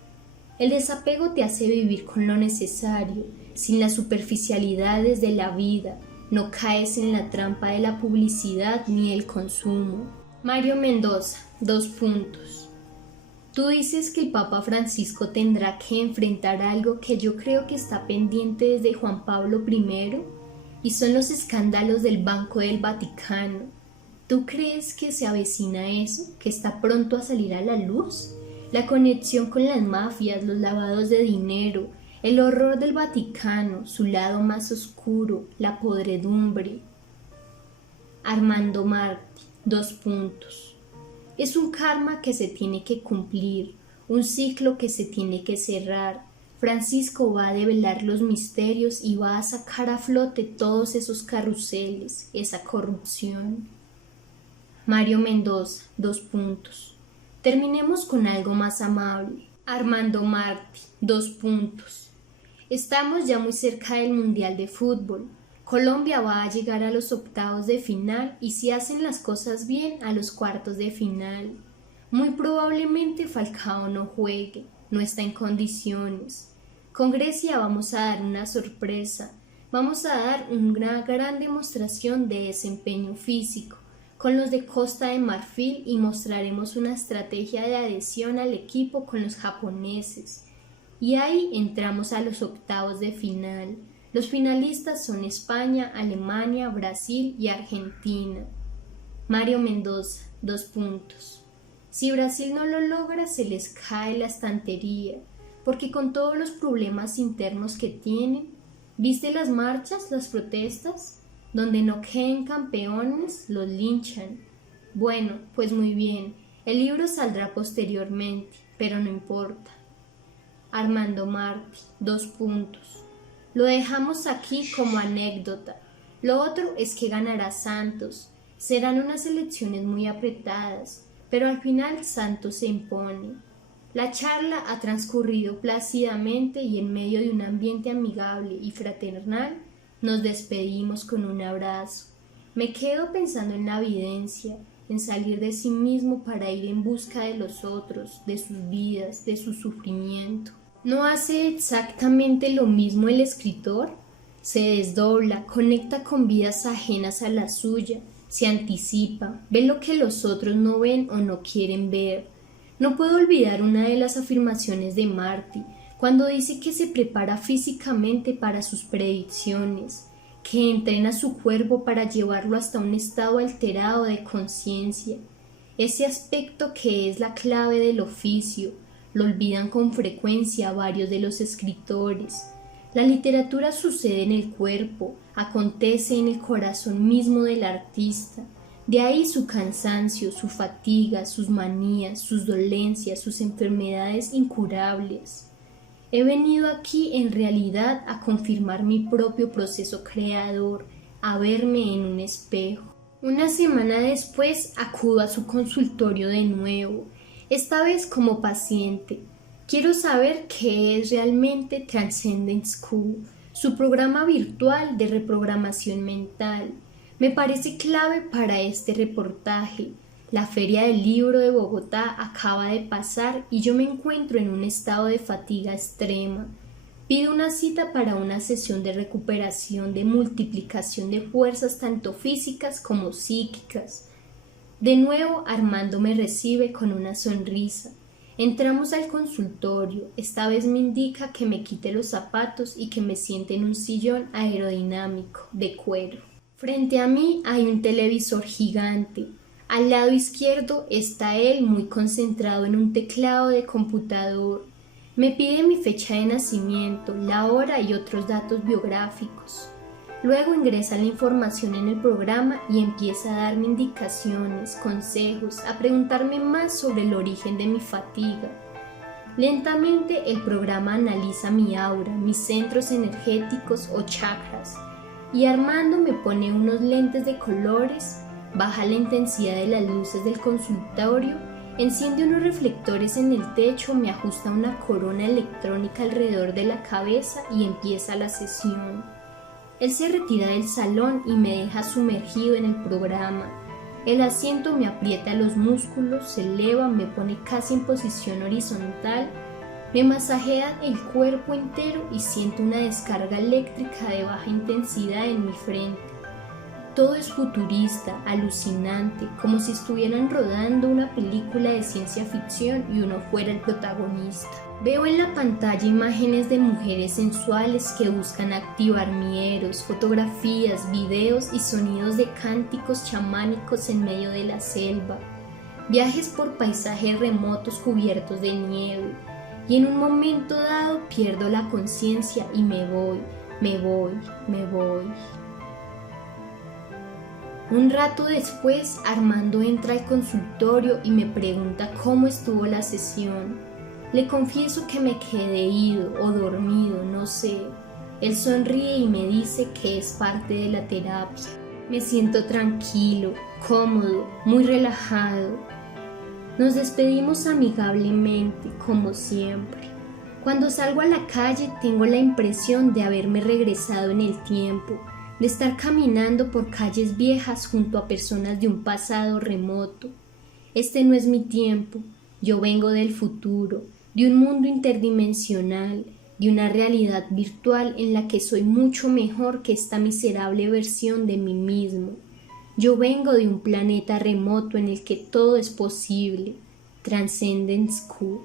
El desapego te hace vivir con lo necesario, sin las superficialidades de la vida. No caes en la trampa de la publicidad ni el consumo. Mario Mendoza, 2 puntos. Tú dices que el Papa Francisco tendrá que enfrentar algo que yo creo que está pendiente desde Juan Pablo I, y son los escándalos del Banco del Vaticano. ¿Tú crees que se avecina eso, que está pronto a salir a la luz? La conexión con las mafias, los lavados de dinero, el horror del Vaticano, su lado más oscuro, la podredumbre. Armando Martí, 2 puntos. Es un karma que se tiene que cumplir, un ciclo que se tiene que cerrar. Francisco va a develar los misterios y va a sacar a flote todos esos carruseles, esa corrupción. Mario Mendoza, 2 puntos. Terminemos con algo más amable. Armando Martí, 2 puntos. Estamos ya muy cerca del Mundial de Fútbol. Colombia va a llegar a los octavos de final y si hacen las cosas bien a los cuartos de final. Muy probablemente Falcao no juegue, no está en condiciones. Con Grecia vamos a dar una sorpresa, vamos a dar una gran demostración de desempeño físico con los de Costa de Marfil y mostraremos una estrategia de adhesión al equipo con los japoneses. Y ahí entramos a los octavos de final. Los finalistas son España, Alemania, Brasil y Argentina. Mario Mendoza, 2 puntos. Si Brasil no lo logra, se les cae la estantería, porque con todos los problemas internos que tienen, ¿viste las marchas, las protestas? Donde no queden campeones, los linchan. Bueno, pues muy bien, el libro saldrá posteriormente, pero no importa. Armando Martí, 2 puntos. Lo dejamos aquí como anécdota. Lo otro es que ganará Santos. Serán unas elecciones muy apretadas, pero al final Santos se impone. La charla ha transcurrido plácidamente y en medio de un ambiente amigable y fraternal, nos despedimos con un abrazo. Me quedo pensando en la evidencia, en salir de sí mismo para ir en busca de los otros, de sus vidas, de su sufrimiento. ¿No hace exactamente lo mismo el escritor? Se desdobla, conecta con vidas ajenas a la suya, se anticipa, ve lo que los otros no ven o no quieren ver. No puedo olvidar una de las afirmaciones de Martí, cuando dice que se prepara físicamente para sus predicciones, que entrena su cuerpo para llevarlo hasta un estado alterado de conciencia. Ese aspecto que es la clave del oficio, lo olvidan con frecuencia varios de los escritores. La literatura sucede en el cuerpo, acontece en el corazón mismo del artista. De ahí su cansancio, su fatiga, sus manías, sus dolencias, sus enfermedades incurables. He venido aquí en realidad a confirmar mi propio proceso creador, a verme en un espejo. Una semana después acudo a su consultorio de nuevo, esta vez como paciente. Quiero saber qué es realmente Transcendence School, su programa virtual de reprogramación mental. Me parece clave para este reportaje. La Feria del Libro de Bogotá acaba de pasar y yo me encuentro en un estado de fatiga extrema. Pido una cita para una sesión de recuperación de multiplicación de fuerzas tanto físicas como psíquicas. De nuevo Armando me recibe con una sonrisa. Entramos al consultorio, esta vez me indica que me quite los zapatos y que me siente en un sillón aerodinámico de cuero. Frente a mí hay un televisor gigante. Al lado izquierdo está él muy concentrado en un teclado de computador. Me pide mi fecha de nacimiento, la hora y otros datos biográficos. Luego ingresa la información en el programa y empieza a darme indicaciones, consejos, a preguntarme más sobre el origen de mi fatiga. Lentamente el programa analiza mi aura, mis centros energéticos o chakras, y Armando me pone unos lentes de colores, baja la intensidad de las luces del consultorio, enciende unos reflectores en el techo, me ajusta una corona electrónica alrededor de la cabeza y empieza la sesión. Él se retira del salón y me deja sumergido en el programa. El asiento me aprieta los músculos, se eleva, me pone casi en posición horizontal, me masajea el cuerpo entero y siento una descarga eléctrica de baja intensidad en mi frente. Todo es futurista, alucinante, como si estuvieran rodando una película de ciencia ficción y uno fuera el protagonista. Veo en la pantalla imágenes de mujeres sensuales que buscan activar mi eros, fotografías, videos y sonidos de cánticos chamánicos en medio de la selva, viajes por paisajes remotos cubiertos de nieve, y en un momento dado pierdo la conciencia y me voy. Un rato después, Armando entra al consultorio y me pregunta cómo estuvo la sesión. Le confieso que me quedé ido o dormido, no sé. Él sonríe y me dice que es parte de la terapia. Me siento tranquilo, cómodo, muy relajado. Nos despedimos amigablemente, como siempre. Cuando salgo a la calle tengo la impresión de haberme regresado en el tiempo, de estar caminando por calles viejas junto a personas de un pasado remoto. Este no es mi tiempo, yo vengo del futuro, de un mundo interdimensional, de una realidad virtual en la que soy mucho mejor que esta miserable versión de mí mismo. Yo vengo de un planeta remoto en el que todo es posible. Transcendence Q.